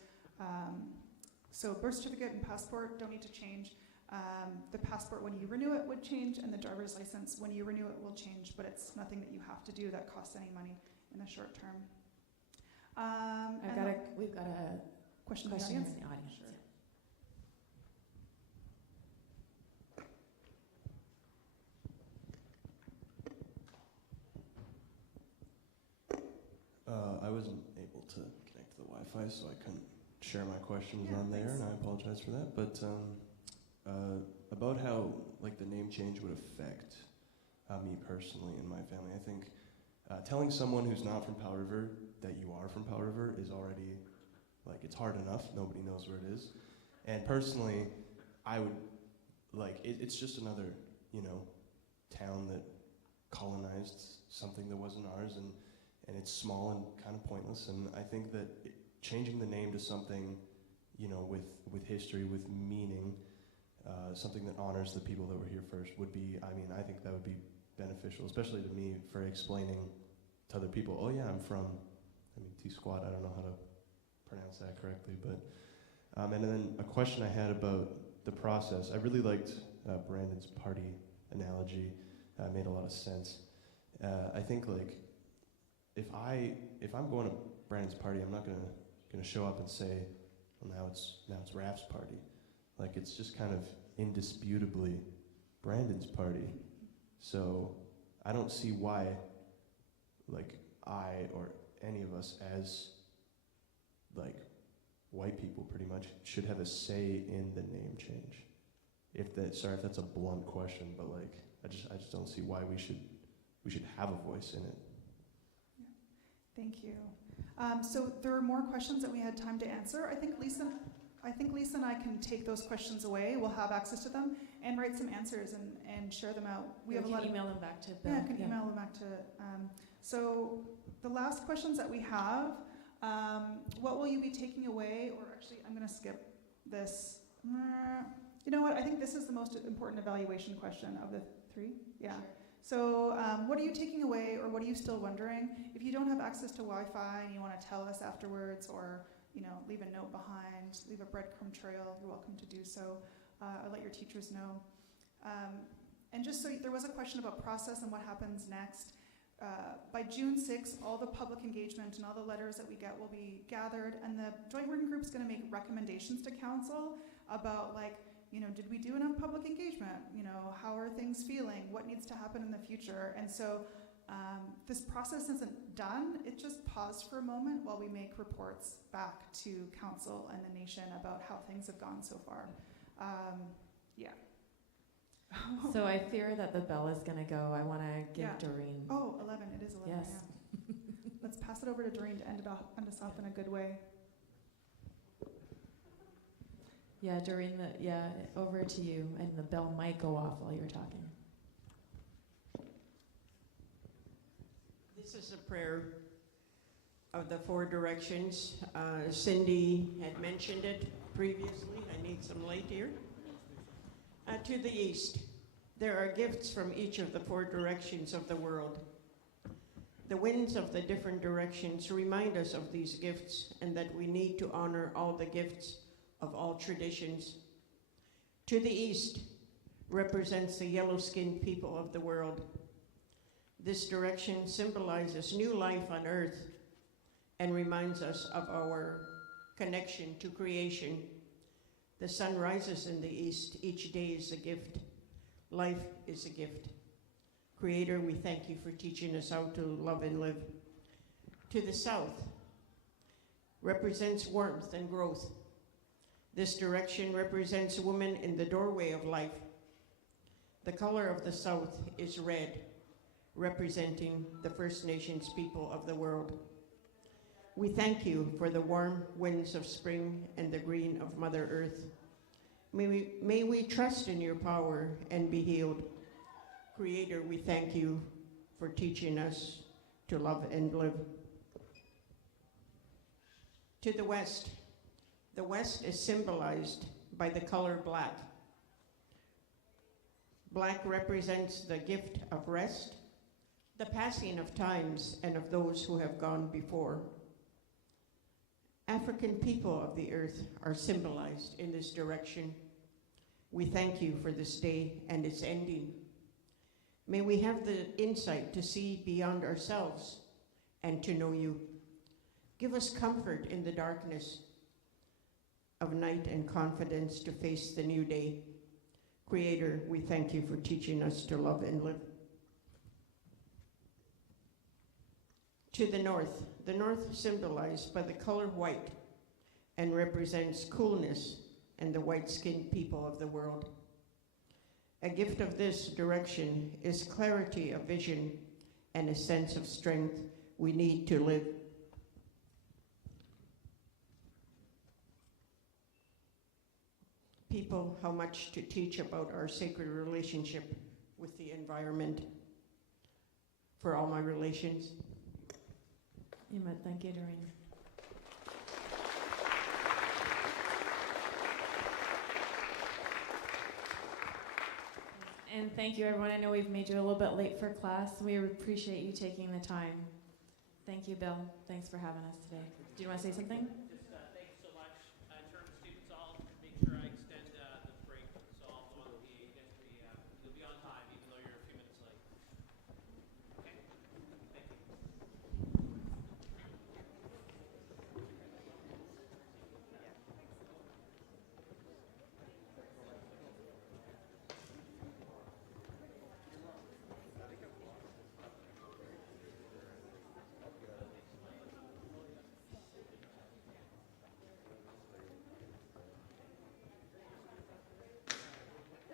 so birth certificate and passport don't need to change. The passport, when you renew it, would change, and the driver's license, when you renew it, will change, but it's nothing that you have to do that costs any money in the short term. We've got a question here in in the the audience. Sure. I wasn't able to connect to the Wi-Fi, so I couldn't share my questions on there, thanks. and I apologize for that. But about how like the name change would affect me personally and my family, I think telling someone who's not from Powell River that you are from Powell River is already like it's hard enough. Nobody knows where it is, and personally, I would like it's just another town that colonized something that wasn't ours, and it's small and kind of pointless. And I think that changing the name to something, with history, with meaning, something that honors the people that were here first would be, I think that would be beneficial, especially to me, for explaining to other people, oh yeah, I'm from, T-Squat, I don't know how to pronounce that correctly, but, and then a question I had about the process. I really liked Brandon's party analogy, made a lot of sense. I think like, if I'm going to Brandon's party, I'm not gonna show up and say, well, now it's Raph's party. Like it's just kind of indisputably Brandon's party. So I don't see why, like I or any of us as like white people pretty much should have a say in the name change. Sorry if that's a blunt question, but like I just don't see why we should have a voice in it. Thank you. So there are more questions that we had time to answer. I think Lisa and I can take those questions away. We'll have access to them and write some answers and share them out. We have a lot email them back to Bill. Yeah, I can email them back to. So the last questions that we have, what will you be taking away? Or actually, I'm going to skip this. You know what? I think this is the most important evaluation question of the three. Yeah. Sure. So what are you taking away, or what are you still wondering? If you don't have access to Wi-Fi and you want to tell us afterwards, or leave a note behind, leave a breadcrumb trail, you're welcome to do so. Or let your teachers know. And just so there was a question about process and what happens next. By June 6th, all the public engagement and all the letters that we get will be gathered, and the Joint Working Group is going to make recommendations to Council about did we do enough public engagement? How are things feeling? What needs to happen in the future? And so this process isn't done. It just paused for a moment while we make reports back to Council and the nation about how things have gone so far. Yeah. So I fear that the bell is going to go. I want to give Doreen. Oh, 11. It is 11. Yes. Yeah. Let's pass it over to Doreen to end us off in a good way. Yeah, Doreen, over to you, and the bell might go off while you're talking. This is a prayer of the 4 directions. Cindy had mentioned it previously. I need some light here. To the east, there are gifts from each of the 4 directions of the world. The winds of the different directions remind us of these gifts, and that we need to honor all the gifts of all traditions. To the east represents the yellow-skinned people of the world. This direction symbolizes new life on earth and reminds us of our connection to creation. The sun rises in the east. Each day is a gift. Life is a gift. Creator, we thank you for teaching us how to love and live. To the south represents warmth and growth. This direction represents a woman in the doorway of life. The color of the south is red, representing the First Nations people of the world. We thank you for the warm winds of spring and the green of Mother Earth. May we trust in your power and be healed. Creator, we thank you for teaching us to love and live. To the west is symbolized by the color black. Black represents the gift of rest, the passing of times and of those who have gone before. African people of the earth are symbolized in this direction. We thank you for this day and its ending. May we have the insight to see beyond ourselves and to know you. Give us comfort in the darkness of night and confidence to face the new day. Creator, we thank you for teaching us to love and live. To the north symbolized by the color white and represents coolness and the white-skinned people of the world. A gift of this direction is clarity of vision and a sense of strength we need to live. People, how much to teach about our sacred relationship with the environment. For all my relations. Thank you, Doreen. And thank you, everyone. I know we've made you a little bit late for class. We appreciate you taking the time. Thank you, Bill. Thanks for having us today. Do you want to say something?